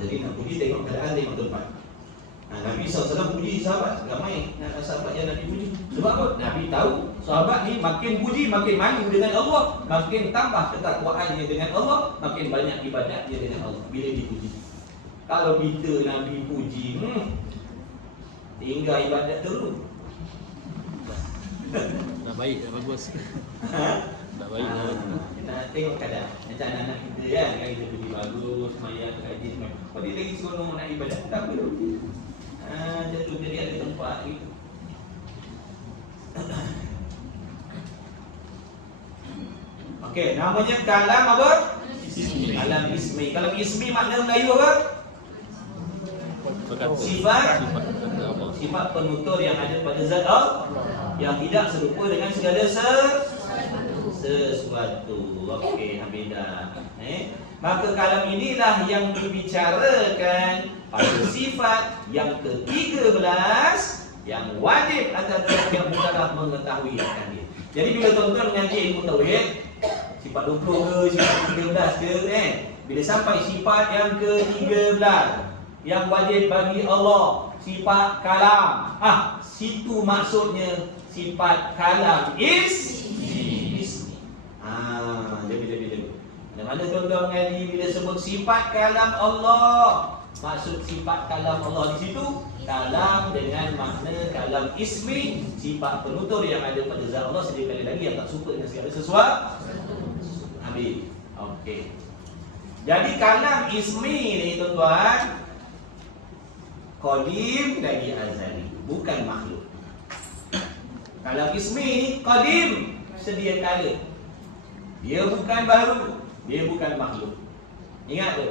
Jadi nak puji tengok keadaan, tengok tempat. Nabi SAW puji sahabat. Ramai sahabat yang Nabi puji. Sebab apa? Nabi tahu sahabat ni makin puji, makin malu dengan Allah, makin tambah ketakwaannya dengan Allah, makin banyak ibadat dia dengan Allah bila dipuji. Kalau kita Nabi puji, tinggal ibadat terus. Dah baik, dah bagus. Dah baik dah. Kita tengok keadaan. Macam anak-anak kita kan, kita puji bagus, semayang, kaji semua. Kalau dia lagi seronok nak ibadat, tak apa. Jatuh jadi ada tempat gitu. Okey, namanya kalam apa? Ismi. Kalam ismi. Kalam ismi makna Melayu apa? Sifat penutur yang ada pada zat Allah yang tidak serupa dengan segala sesuatu. Okey, Hamidah. Maka kalam inilah yang dibicarakan pada sifat yang ke-13 yang wajib atas setiap mukallaf mengetahui akan dia. Jadi bila tuan-tuan mengaji ilmu tauhid, sifat 20 ke, sifat 13 ke, bila sampai sifat yang ke-13 yang wajib bagi Allah, sifat kalam. Situ maksudnya sifat kalam ismi. Jadi. Mana tuan-tuan mengaji bila sebut sifat kalam Allah, maksud sifat kalam Allah di situ kalam dengan makna kalam ismi, sifat penutur yang ada pada zat Allah sedia kali lagi yang tak serupa dengan segala sesuatu. Habis. Okey. Jadi kalam ismi ni tuan-tuan qadim lagi azali, bukan makhluk. Kalam ismi qadim, sedia kala. Dia bukan baru, dia bukan makhluk. Ingat tu.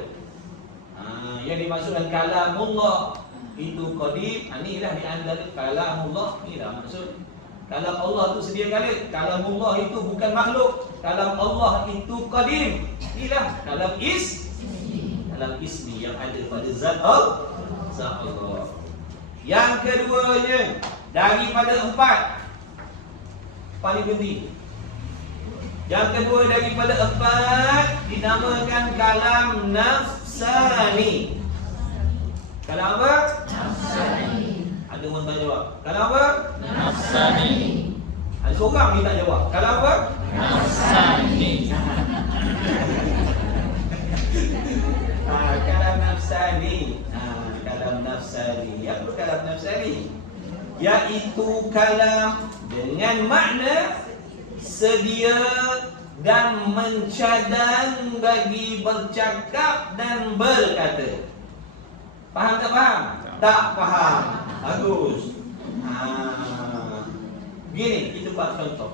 Yang dimaksudkan kalamullah itu qadim. Inilah di antara kalamullah, inilah maksud. Kalam Allah tu sedia kala. Kalamullah itu bukan makhluk. Kalam Allah itu qadim. Inilah kalam ismi yang ada pada zat Allah. Yang keduanya daripada 4 paling penting. Yang kedua daripada 4 dinamakan kalam nafsani. Kalam apa? Nafsani. Ada orang tak jawab. Kalam apa? Nafsani. Ada seorang ni tak jawab. Kalam apa? Nafsani. Kalam nafsani. Kalam nafsani. Apa kalam nafsani? Iaitu kalam dengan makna sedia dan mencadang bagi bercakap dan berkata. Faham tak faham? Tak faham. Bagus. Begini, kita buat contoh.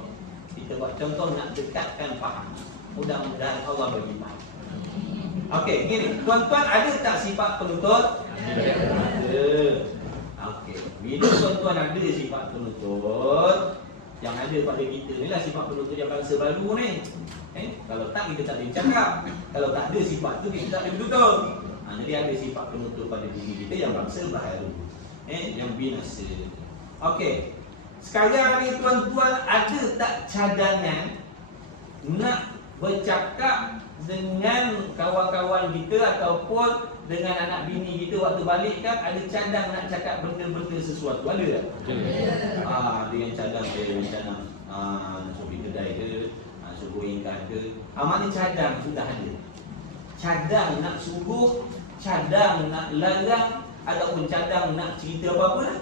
Kita buat contoh nak dekatkan faham. Mudah-mudahan Allah bagi faham. Okey, gini. Tuan-tuan ada tak sifat penutur? Ada. Okey. Bila tuan-tuan ada sifat penutur, yang ada pada kita ni lah sifat penutur yang bangsa baru ni. Kalau tak, kita tak boleh cakap. Kalau tak ada sifat tu, kita tak boleh bertutur. Jadi ada sifat penutur pada diri kita yang bangsa baru, yang binasa. Okey. Sekarang ni tuan-tuan ada tak cadangan nak bercakap dengan kawan-kawan kita ataupun dengan anak bini kita waktu balik kan, ada cadang nak cakap benda-benda sesuatu? Ada tak? Ada yang cadang dia macam nak suruh kedai ke, suruh ingkar ke. Maknanya cadang sudah ada. Cadang nak suruh, cadang nak larang, ataupun cadang nak cerita apa-apa lah.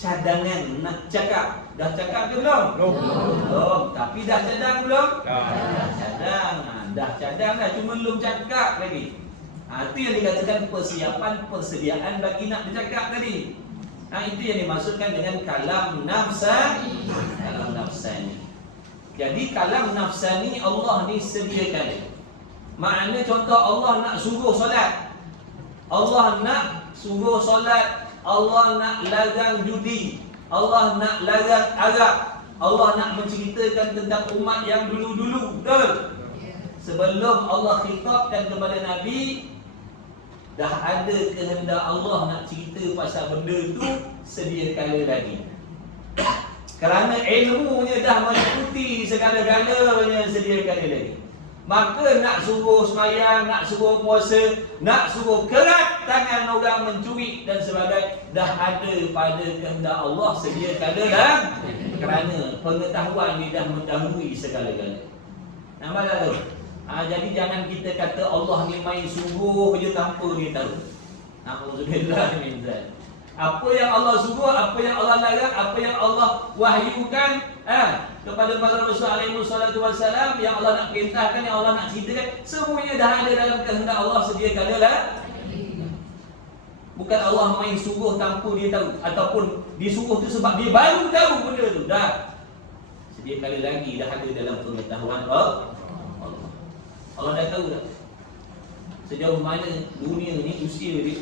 Cadangan nak cakap. Dah cakap ke belum? Belum. Tapi dah cadang belum? Dah cadang. Dah cadang dah, cuma belum cakap lagi. Itu yang dikatakan persiapan, persediaan bagi nak bercakap tadi. Itu yang dimaksudkan dengan kalam nafsani. Kalam nafsani. Jadi kalam nafsani Allah ni sediakan. Makna contoh Allah nak suruh solat. Allah nak suruh solat. Allah nak larang judi. Allah nak larang arak. Allah nak menceritakan tentang umat yang dulu-dulu. Betul? sebelum Allah khitabkan kepada Nabi, dah ada kehendak Allah nak cerita pasal benda tu sedia kala lagi. Kerana ilmunya dah meliputi segala-galanya sedia kala lagi. Maka nak suruh semayang, nak suruh puasa, nak suruh kerat tangan orang mencuri dan sebagainya, dah ada pada kehendak Allah sedia kala lagi. Kerana pengetahuan ni dah mendahului segala-galanya. Nampak tak tu? Jadi jangan kita kata Allah ni main suruh je tanpa dia tahu. Alhamdulillah min zalik. Apa yang Allah suruh, apa yang Allah larang, apa yang Allah wahyukan kepada para Rasul alaihi wassalatu wassalam, yang Allah nak perintahkan, yang Allah nak ceritakan, semuanya dah ada dalam kehendak Allah sedia kala lah. Bukan Allah main suruh tanpa dia tahu, ataupun disuruh tu sebab dia baru tahu benda tu. Dah sedia kala lagi dah ada dalam pengetahuan Allah. Allah dah tahu dah sejauh mana dunia ni, usia ni,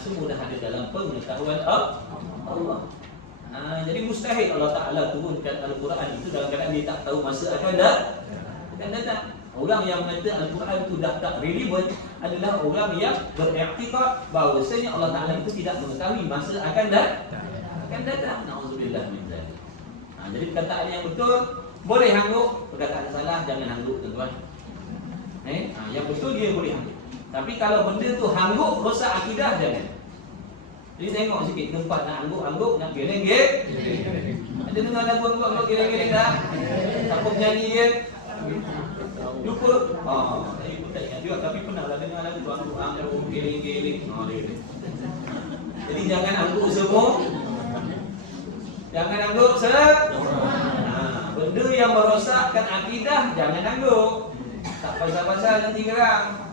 semua dah ada dalam pengetahuan Allah. Jadi mustahil Allah Ta'ala turunkan Al-Quran itu dalam keadaan dia tak tahu masa akan datang. Orang yang mengatakan Al-Quran itu dah tak relevant adalah orang yang beriktikad bahawasanya Allah Ta'ala itu tidak mengetahui masa akan datang. Na'udzubillah min zalik. Jadi perkataan yang betul boleh hangguk, perkataan salah jangan hangguk, tuan-tuan. Yang betul dia boleh hangguk. Tapi kalau benda tu hangguk, rosak akidah, jangan. Jadi tengok sikit tempat nak hangguk, nak geleng-geleng. Ada dengar lagu hangguk geleng-geleng dah? Siapa penyanyi dia? Lupa? Saya pun tak ingat juga, tapi pernah lah dengar lagu hangguk geleng-geleng. Jadi jangan hangguk semua. Jangan hangguk benda yang merosakkan akidah, jangan hangguk. Tak pasal-pasal nanti geram.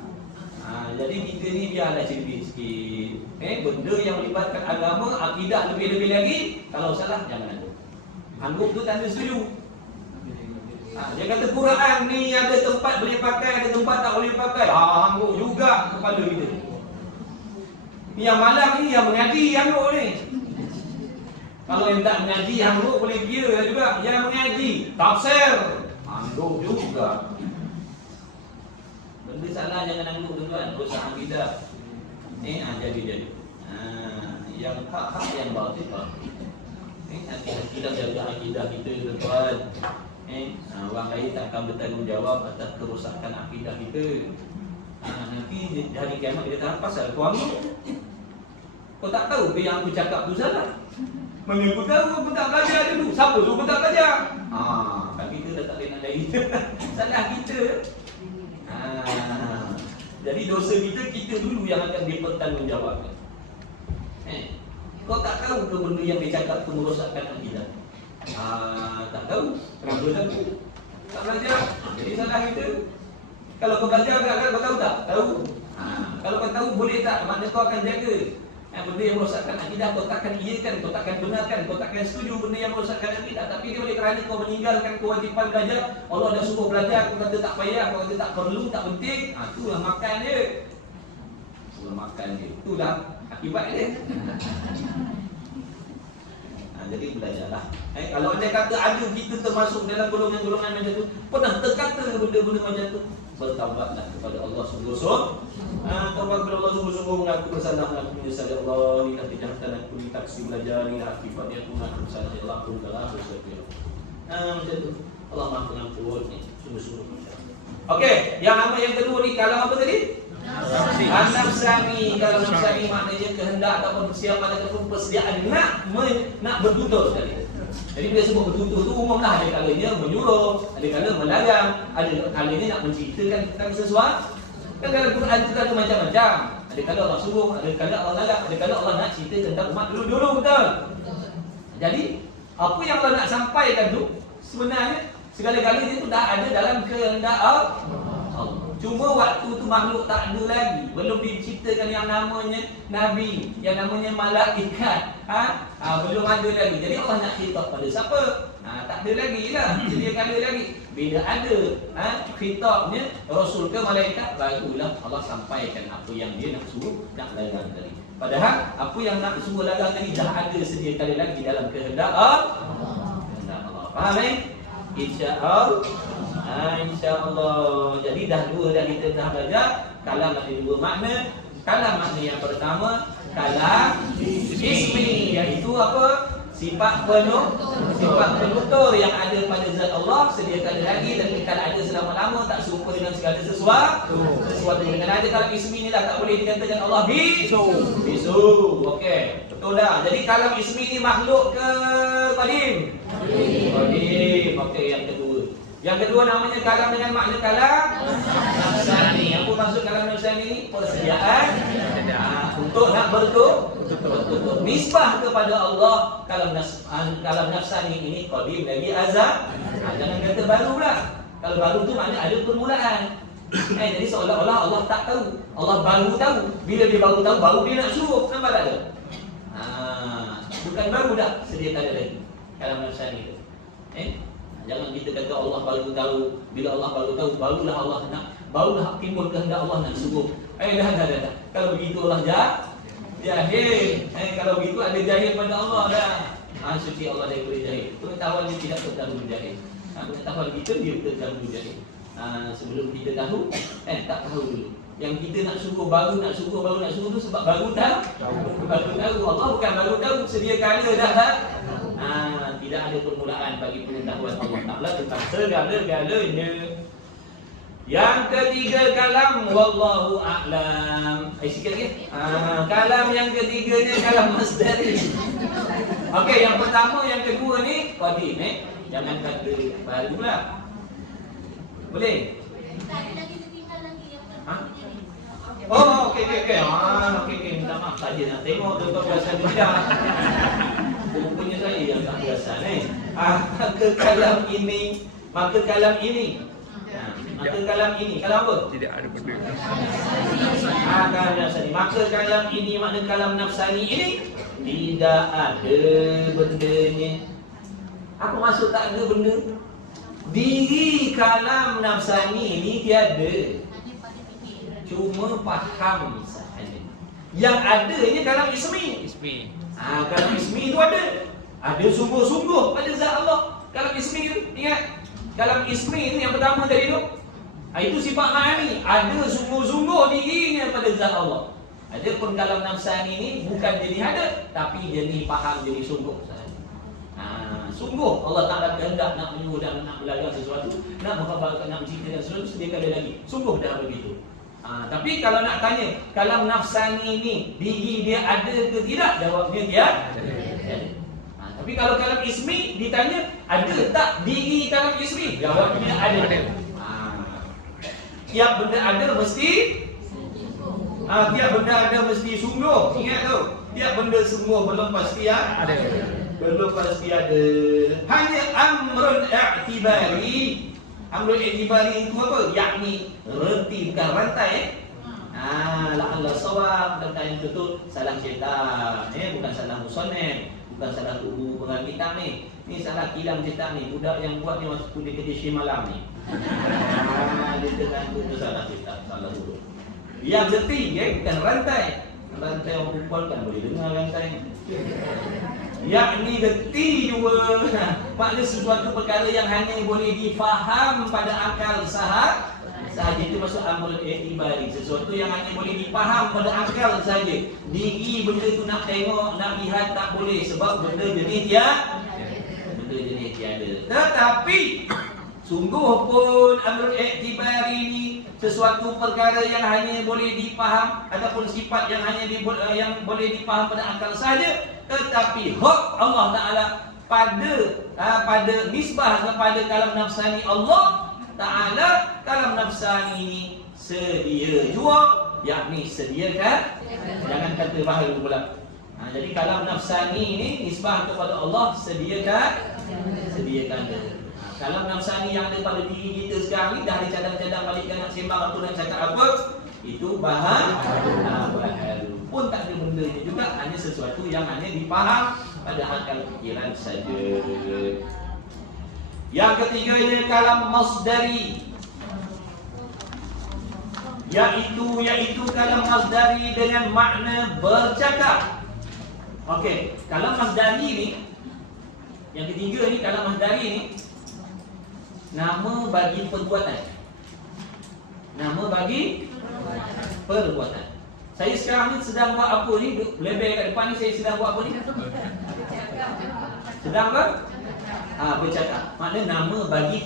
Jadi kita ni biarlah cerdik sikit. Benda yang melibatkan agama, akidah lebih-lebih lagi. Kalau salah, jangan hangguk. Hangguk tu tanda setuju. Dia kata Quran ni ada tempat boleh pakai, ada tempat tak boleh pakai. Hangguk juga kepala kita. Ni yang malam ni, yang mengaji hangguk ni. Kalau yang tak mengaji hangguk boleh kira juga. Yang mengaji tafsir hangguk juga. Benda salah jangan hangguk, tuan-tuan. Rosak akidah. Jadi. Yang hak yang batil. Kita jaga akidah kita, tuan-tuan. Orang lain tak akan bertanggungjawab atas kerosakan akidah kita. Nanti di hari kiamat kita tahan pasal kau hangguk. Kau tak tahu yang aku cakap tu salah. Mana aku tahu, aku tak belajar dulu. Siapa tu aku tak belajar? Kan kita dah tak boleh nak dari. Salah kita. Jadi dosa kita dulu yang akan dipertanggungjawabkan. Kau tak tahu ke benda yang dia cakap tu merosakkan akidah? Tak tahu. Kenapa tahu? Tak belajar. Jadi salah kita. Kalau kau belajar kau tahu tak? Tahu. Kalau kau tahu boleh tak? Maknanya kau akan jaga. Benda yang merosakkan akidah kau takkan iakan, kau takkan benarkan, kau takkan setuju benda yang merosakkan akidah. Tapi dia boleh kerana kau meninggalkan kewajipan belajar. Allah dah suruh belajar, kau kata tak payah, kau kata tak perlu, tak penting. Itulah makan dia. Itulah akibat dia. Jadi belajarlah. Kalau anda kata ada kita termasuk dalam golongan-golongan macam tu, pernah terkata benda-benda macam tu, bertaubatlah kepada Allah sungguh-sungguh. Taubat kepada Allah sungguh-sungguh, mengaku bersalah, mengaku menyesal. Ya Allah, inilah kejahatan aku, ni taksi belajar, inilah akibatnya aku mengaku bersalah. Ya Allah, aku telah bersalah. Macam tu. Allah Maha Pengampun ni, sungguh-sungguh. Okey, yang nama yang kedua ni kalam apa tadi? Nafsani. Kalau nafsani maknanya kehendak ataupun persiapan ataupun persediaan nak bertutur sekali. Jadi bila sebut bertutur tu umumlah, ada kalanya menyuruh, ada kalanya melarang, ada kalanya nak menceritakan tentang sesuatu. Kan dalam Quran itu ada macam-macam. Ada kala Allah suruh, ada kala Allah larang, ada kala Allah nak cerita tentang umat dulu-dulu, betul? Jadi apa yang Allah nak sampaikan tu sebenarnya segala-galanya itu dah ada dalam kehendak Allah. Cuma waktu tu makhluk tak ada lagi, belum diciptakan yang namanya Nabi, yang namanya malaikat. Belum ada lagi. Jadi Allah nak khitab pada siapa? Tak ada lagi lah. Jadi ada lagi. Bila ada khitabnya Rasul ke malaikat, barulah Allah sampaikan apa yang dia nak suruh, nak larang tadi. Padahal apa yang nak suruh larang tadi dah ada sedia kali lagi dalam kehendak Allah. Faham? InsyaAllah InsyaAllah. Jadi dah dua dah kita dah belajar. Kalam ada dua makna. Kalam makna yang pertama, kalam ismi, iaitu apa? Sifat penutur yang ada pada zat Allah sedia kala lagi dan kekal ada selama-lama, tak serupa dengan segala sesuatu dengan ada. Kalam ismi ni tak boleh dikatakan Allah bisu. Okey, betul dah. Jadi kalam ismi ni makhluk ke qadim? Qadim. Okey, yang kedua namanya kalam dengan makna kalam nafsani. Apa maksud kalam nafsani ni? Persediaan untuk nak bertutur nisbah kepada Allah. Kalam nafsani ini qadim lagi azal. Jangan kata baru pula. Kalau baru tu makna ada permulaan. Jadi seolah-olah Allah tak tahu. Allah baru tahu. Bila dia baru tahu, baru dia nak suruh. Nampak tak ada? Bukan baru dah, sedia kala lagi. Kalam nafsani tu. Jangan kita kata Allah baru tahu. Bila Allah baru tahu, barulah timbul kehendak Allah nak suruh. Dah. Kalau begitu Allah jahil. Kalau begitu ada jahil pada Allah dah. Suci Allah daripada jahil. Pengetahuan dia tidak terdahulu jahil. Pengetahuan kita dia terdahulu jahil. Sebelum kita tahu, tak tahu dulu. Yang kita nak suruh baru tu sebab baru tahu. Allah bukan baru tahu, sedia kala dah. Tidak ada permulaan bagi pengetahuan Allah Ta'ala tentang segala-galanya. Yang ketiga kalam wallahu a'lam. Sikit lagi. Kalam yang ketiganya kalam masdari. Okey, yang pertama, yang kedua ni qadim. Jangan kata baru pula. Boleh? Okey. Okey. Minta maaf saja nak tengok tuan-tuan biasa tidak. Rupanya saya yang tak biasa ni. Maka kalam ini. Kalam apa? Tidak ada benda. Kalam nafsani. Maka kalam ini makna kalam nafsani ini tidak ada bendanya. Apa maksud tak ada benda? Diri kalam nafsani ini tiada. Cuma faham sahaja. Yang adanya kalam ismi. Kalam ismi itu ada sungguh-sungguh pada zat Allah. Kalam ismi itu, ingat, kalam ismi itu yang pertama tadi tu, itu sifat ma'ani, ada sungguh-sungguh dirinya pada zat Allah. Adapun kalam nafsani ini bukan jadi ada, tapi jadi faham, jadi sungguh. Sungguh Allah Ta'ala kehendak nak menyuruh dan nak melakukan sesuatu, nak mengkhabarkan, nak menceritakan sesuatu, sediakan dia lagi. Sungguh dah begitu. Tapi kalau nak tanya kalam nafsani ni diri dia ada ke tidak, jawabnya tiada. Tapi kalau kalam ismi ditanya ada tak diri kalam ismi, jawabnya ada. Tiap benda ada mesti sungguh. Ingat tu, tiap benda sungguh belum pasti ada. Hanya amrun i'tibari. Amrul i'tibari itu apa? Yakni reti, bukan rantai. La'alla sawab, kata yang betul salah cetak. Bukan salah musannif, bukan salah guru pengarbitan ni. Ni salah kilang cetak ni. Budak yang buat ni masuk kuliah kerja Syekh Malam ni. Dia dengan tu salah cetak, salah guru. Yang reti, bukan rantai. Rantai orang perempuan kan boleh dengar rantai ni. Yakni reti juga. Makna sesuatu perkara yang hanya boleh difaham pada akal sahaja. Itu masuk amrul i'tibari. Sesuatu yang hanya boleh difaham pada akal saja. Diri benda tu nak tengok, nak lihat tak boleh sebab benda jenis tiada. Tetapi sungguh pun amrul i'tibari ni sesuatu perkara yang hanya boleh difaham ataupun sifat yang yang boleh difaham pada akal saja. Tetapi hak Allah Ta'ala pada nisbah kepada kalam nafsani Allah Ta'ala, kalam nafsani ini sedia jua, yakni sediakan. Jangan kata baharu pula. Jadi kalam nafsani ini nisbah kepada Allah sediakan. Kalam nafsani yang ada pada diri kita sekarang ni dah dicadang-cadang balikkan nak sembang atau nak cakap apa, itu baharu. Pun tak ada bendanya juga, hanya sesuatu yang hanya dipaham pada akal fikiran saja. Yang ketiganya kalam masdari, yaitu kalam masdari dengan makna bercakap. Okey, kalam masdari ni, yang ketiga ni kalam masdari ni nama bagi perbuatan. Nama bagi perbuatan. Saya sekarang ni sedang buat apa ni? Lebih kat depan ni saya sedang buat apa ni? Sedang apa? Bercakap. Maknanya nama bagi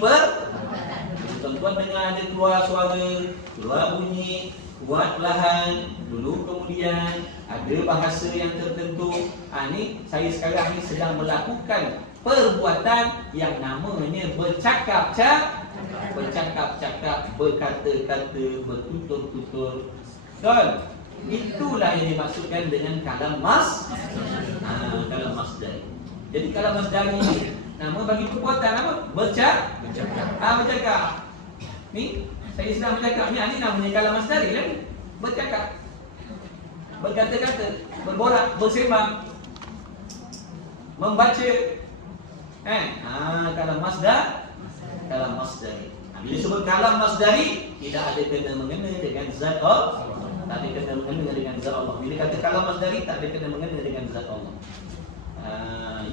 tuan-tuan dengar ada keluar suara, keluar bunyi, kuat perlahan, dulu kemudian ada bahasa yang tertentu. Ni saya sekarang ni sedang melakukan perbuatan yang namanya bercakap-cakap, berkata-kata, bertutur-tutur. Betul? Itulah yang dimaksudkan dengan kalam kalam masdari. Jadi kalam masdari ni nama bagi perbuatan apa? Bercakap. Ni saya sedang bercakap ni namanya kalam masdari lah ni. Bercakap. Berkata-kata, berborak, bersembang, membaca. Kalam masdari. Bila sebut kalam masdari, tidak ada kena mengena dengan zat Allah. Tak ada kena mengena dengan zat Allah. Bila kata kalam masdari, tak ada kena mengena dengan zat Allah.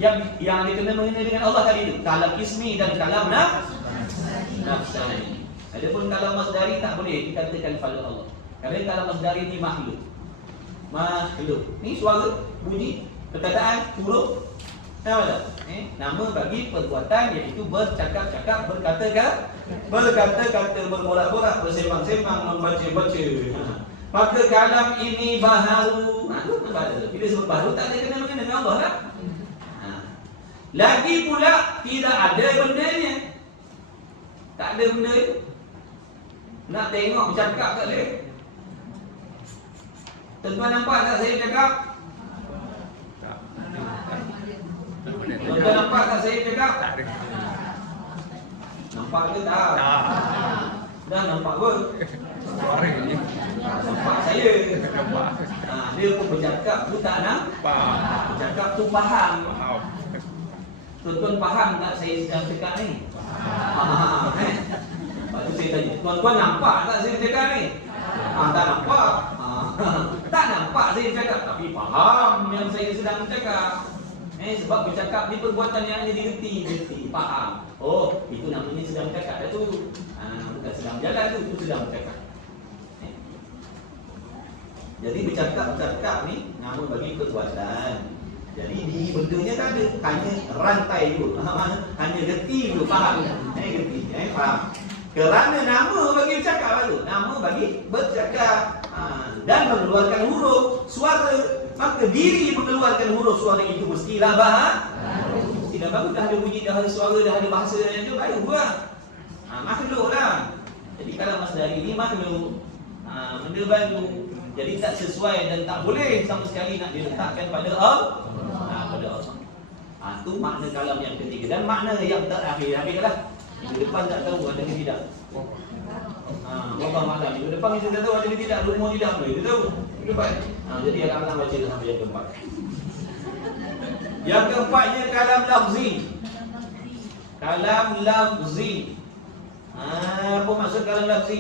Yang ada kena mengena dengan Allah tadi itu kalam ismi dan kalam nafsani. Adapun kalam masdari tak boleh dikatakan pada Allah. Kerana kalam masdari ni makhluk. Ni suara, bunyi, perkataan, huruf. Nama bagi perbuatan iaitu bercakap-cakap, berkata-kata, berborak-borak, bersembang-sembang, membaca-baca. Maka kalam ini baharu. Bila sebut baharu tak ada kena-mengena dengan Allah lah. Lagi pula tidak ada bendanya. Tak ada benda. Nak tengok bercakap tak boleh. Tuan-tuan nampak tak saya cakap? Tuan-tuan nampak tak saya cakap? Tak ada. Nampak ke tak? Dah nampak ke? Suara ni. Nampak saya. Nampak. Dia pun bercakap tu tak nampak. Bercakap tu faham. Faham. Tuan-tuan faham tak saya sedang cakap ni? Faham. Lepas tu saya tanya, tuan-tuan nampak tak saya cakap ni? Tak nampak. Tak nampak saya cakap, tapi faham yang saya sedang cakap. Sebab bercakap ni perbuatan yang hanya digerti, faham. Oh, itu namanya sedang bercakap dah tu. Bukan sedang berjalan tu, itu sedang bercakap. Jadi bercakap ni nama bagi perbuatan. Jadi di bendanya tak ada, hanya rantai tu. Hanya gerti tu, faham. Gerti, faham. Kerana nama bagi bercakap tu, nama bagi bercakap dan mengeluarkan huruf suara. Maka diri mengeluarkan huruf suara itu mestilah tidak baru dah ada bunyi, dah ada suara, dah ada bahasa dan itu baru buat. Makhluk lah. Jadi kalau masdari ini makhluk, benda baru. Jadi tak sesuai dan tak boleh sama sekali nak diletakkan pada Allah. Pada Allah. Itu makna kalam yang ketiga. Dan makna yang terakhir, habislah. Minggu depan tak tahu ada ke tidak. Berapa malam minggu depan kita tak tahu ada ke tidak, rumah tidak boleh kita tahu. Minggu depan. Jadi alam baca sampai yang keempat. Yang keempatnya kalam lafzi. Kalam lafzi. Apa maksud kalam lafzi?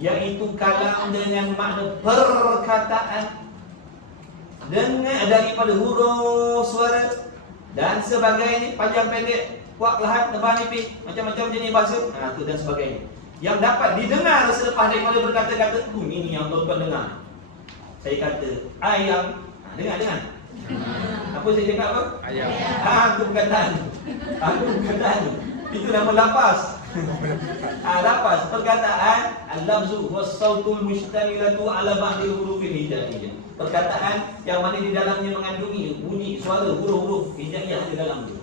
Iaitu kalam dengan makna perkataan dengan daripada huruf suara dan sebagainya, panjang pendek, kuat perlahan, tebal nipis, macam-macam jenis bahasa, itu dan sebagainya, yang dapat didengar selepas daripada berkata-kata. Ini yang tuan-tuan dengar. Saya kata ayam, dengar. Apa saya cakap apa? Ayam. Itu perkataan. Itu nama lapas. Lapas, perkataan al-lafzu was-sautul mustamilatu ala ba'di hurufil hijaiyah. Perkataan yang mana di dalamnya mengandungi bunyi suara huruf-huruf hijaiyah di dalam itu,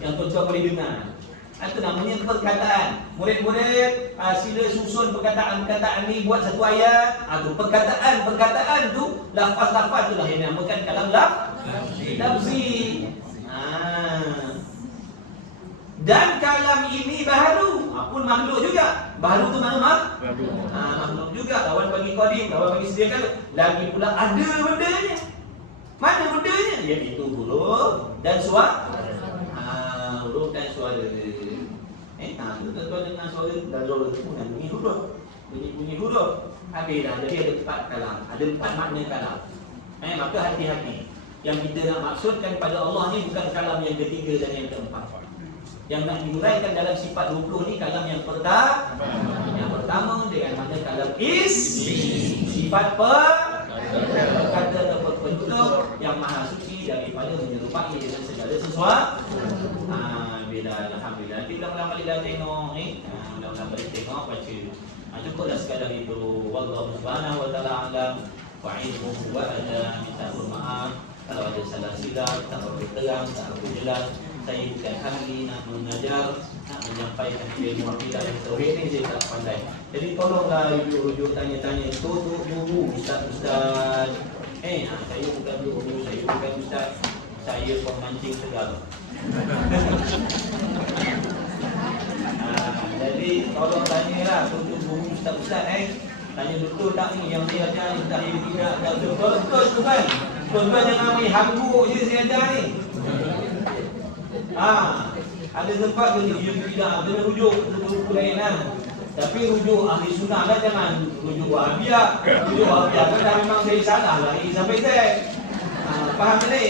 yang tuan-tuan boleh dengar. Itu namanya perkataan. Murid-murid sila susun perkataan-perkataan ni buat satu ayat. Itu perkataan tu, lafaz-lafaz itulah yang dinamakan kalam lafzi. Dan kalam ini baharu, pun makhluk juga. Baharu tu mana makhluk juga. Lawan bagi qadim, lawan bagi sedia kala. Lagi pula ada bendanya. Mana bendanya? Iaitu huruf dan suara. Huruf dan suara. Tuan-tuan dengar suara dan suara tu pun bunyi huruf. Bunyi huruf. Habis dah. Jadi ada 4 kalam. Ada 4 makna kalam. Maka hati-hati. Yang kita nak maksudkan pada Allah ni bukan kalam yang ketiga dan yang keempat. Yang nak diuraikan dalam sifat 20 ni kalam yang pertama dengan mana kalam sifat kata atau bentuk yang maha suci daripada menyerupai dengan segala sesuatu. Bila alhamdulillah nanti ulang-ulang balik dah tengok ulang-ulang balik tengok baca. Cukuplah sekadar itu. Wallahu subhanahu wa ta'ala alam wa ilmuhu wa ada. Minta maaf kalau ada salah silap, tak berterang, tak berjelas. Saya bukan ahli nak mengajar, nak menyampaikan ilmu akidah dan tauhid ni saya tak pandai. Jadi tolonglah rujuk tanya-tanya tu guru ustaz. Saya bukan guru, saya bukan ustaz. Saya pemancing segala. Jadi tolong tanyalah untuk guru ustaz-ustaz tanya betul tak ni yang dia ajar ni, tak tidak betul bukan. Tuan-tuan jangan ambil hangguk je saya ajar ni. Ada tempat dia tidak kena rujuk buku lain lah. Tapi rujuk ahli sunnah lah, jangan rujuk Wahabiyah. Rujuk Wahabiyah kan dah memang saya salah lagi sampai saya. Faham tak ni?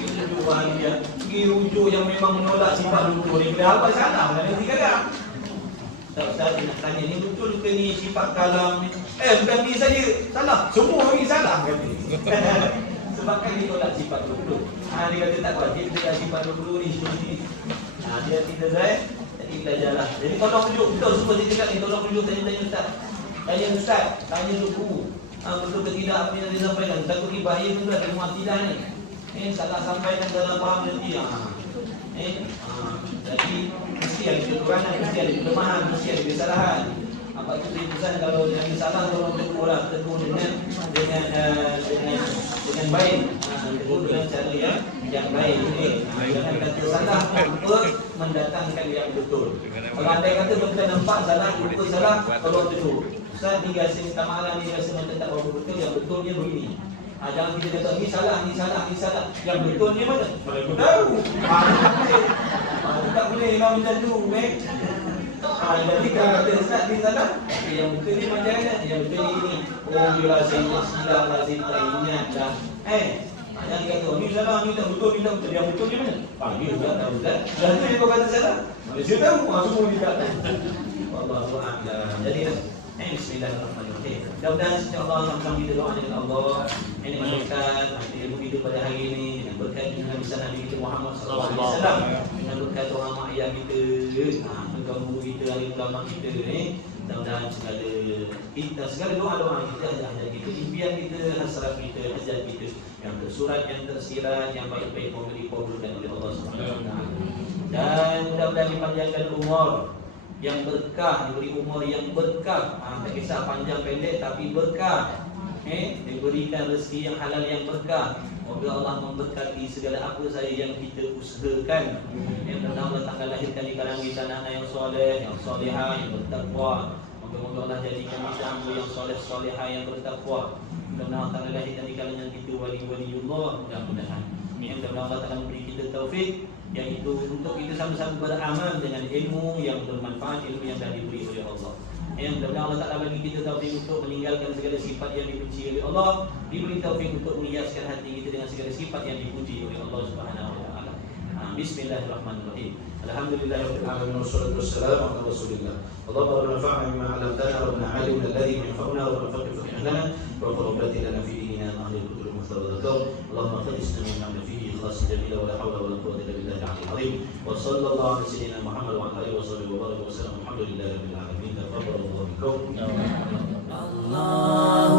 Rujuk Wahabiyah, rujuk yang memang menolak sifat rujuk ni. Bila apa salah lah nanti kadang. Ustaz nak tanya ni betul ke ni sifat kalam ni? Bukan ni saja salah, semua ni salah kan ni. Sebab kan dia tolak sifat dulu. Dia kata tak wajib dia sifat dulu ni seperti ni. Dia tidak baik, jadi belajarlah. Jadi tolong rujuk, betul semua dia cakap ni, tolong rujuk tanya ustaz. Tanya ustaz, tanya guru. Betul ke tidak apa yang dia sampaikan? Takut ni bahaya betul ada mu'atidah ni. Salah sampaikan dalam faham nanti. Jadi mesti ada kekurangan, mesti ada kelemahan, mesti ada kesalahan. Apa itu pesan kalau yang salah tolong tegur dengan baik, tegur dengan cara yang baik. Jangan kata salah untuk mendatangkan yang betul. Kalau anda kata betul nampak salah, betul salah, tolong tegur. Ustaz ni rasa minta maaf, ni rasa macam tak betul, yang betulnya begini. Jangan kita kata ni salah, ni salah, ni salah. Yang betulnya mana? Mana tahu. Tak boleh memang macam tu, jadi kalau kata ustaz ni salah, yang betul ni macam mana? Yang betul ni dia lazim silap, lazim tak ingat dah. Jangan kata ni salah, ni tak betul, ni tak betul. Yang betul ni mana? Dia juga tak betul. Dah tu yang kau kata salah. Malaysia tahu, semua dia tak tahu. Wallahu a'lam. Jadi bismillahirrahmanirrahim. Mudah-mudahan insya-Allah sama-sama kita doa dengan Allah. Ini malaikat nanti ilmu hidup pada hari ini dengan berkat dengan besar Nabi kita Muhammad sallallahu alaihi wasallam, dengan berkat orang mak ayah kita, guru kita, alim ulama kita mudah-mudahan segala doa-doa kita, hajat kita, impian kita, hasrat kita, hajat kita yang tersurat, yang tersirat, yang baik-baik memberi kabulkan oleh Allah Subhanahu wa taala. Dan mudah-mudahan dipanjangkan umur yang berkah, diberi umur yang berkah. Tak kisah panjang pendek tapi berkah. Diberikan rezeki yang halal yang berkah. Moga Allah memberkati segala apa saja yang kita usahakan. Mudah-mudahan Allah takkan lahirkan di kalangan kita anak yang soleh, yang solehah, yang bertakwa. Moga-moga Allah jadikan kita hamba yang soleh, solehah, yang bertakwa. Mudah-mudahan Allah takkan lahirkan di kalangan kita wali-waliullah. Mudah-mudahan Allah takkan memberi kita taufik, yaitu untuk kita sama-sama beramal dengan ilmu yang bermanfaat, ilmu yang dah diberi oleh Allah. Mudah-mudahan Allah Ta'ala bagi kita taufik untuk meninggalkan segala sifat yang dibenci oleh Allah, diberi taufik untuk menghiaskan hati kita dengan segala sifat yang dipuji oleh Allah Subhanahu wa taala. Bismillahirrahmanirrahim. Alhamdulillahirabbil alamin wassalatu wassalamu ala Rasulillah. Allahumma anfa'na bima 'allamtana wa 'allimna alladhi yanfa'una wa faqih lana wa qurrati lana fi dinina wa ahli al-qulub muthawwadatum. Allahumma khalisna min 'amali fihi خاص جميلة ولا حول ولا قوة إلا بالله العلي العظيم وصلى الله على سيدنا محمد وعلى آله وصحبه وبارك وسلم الحمد لله رب العالمين تقبل الله منكم. الله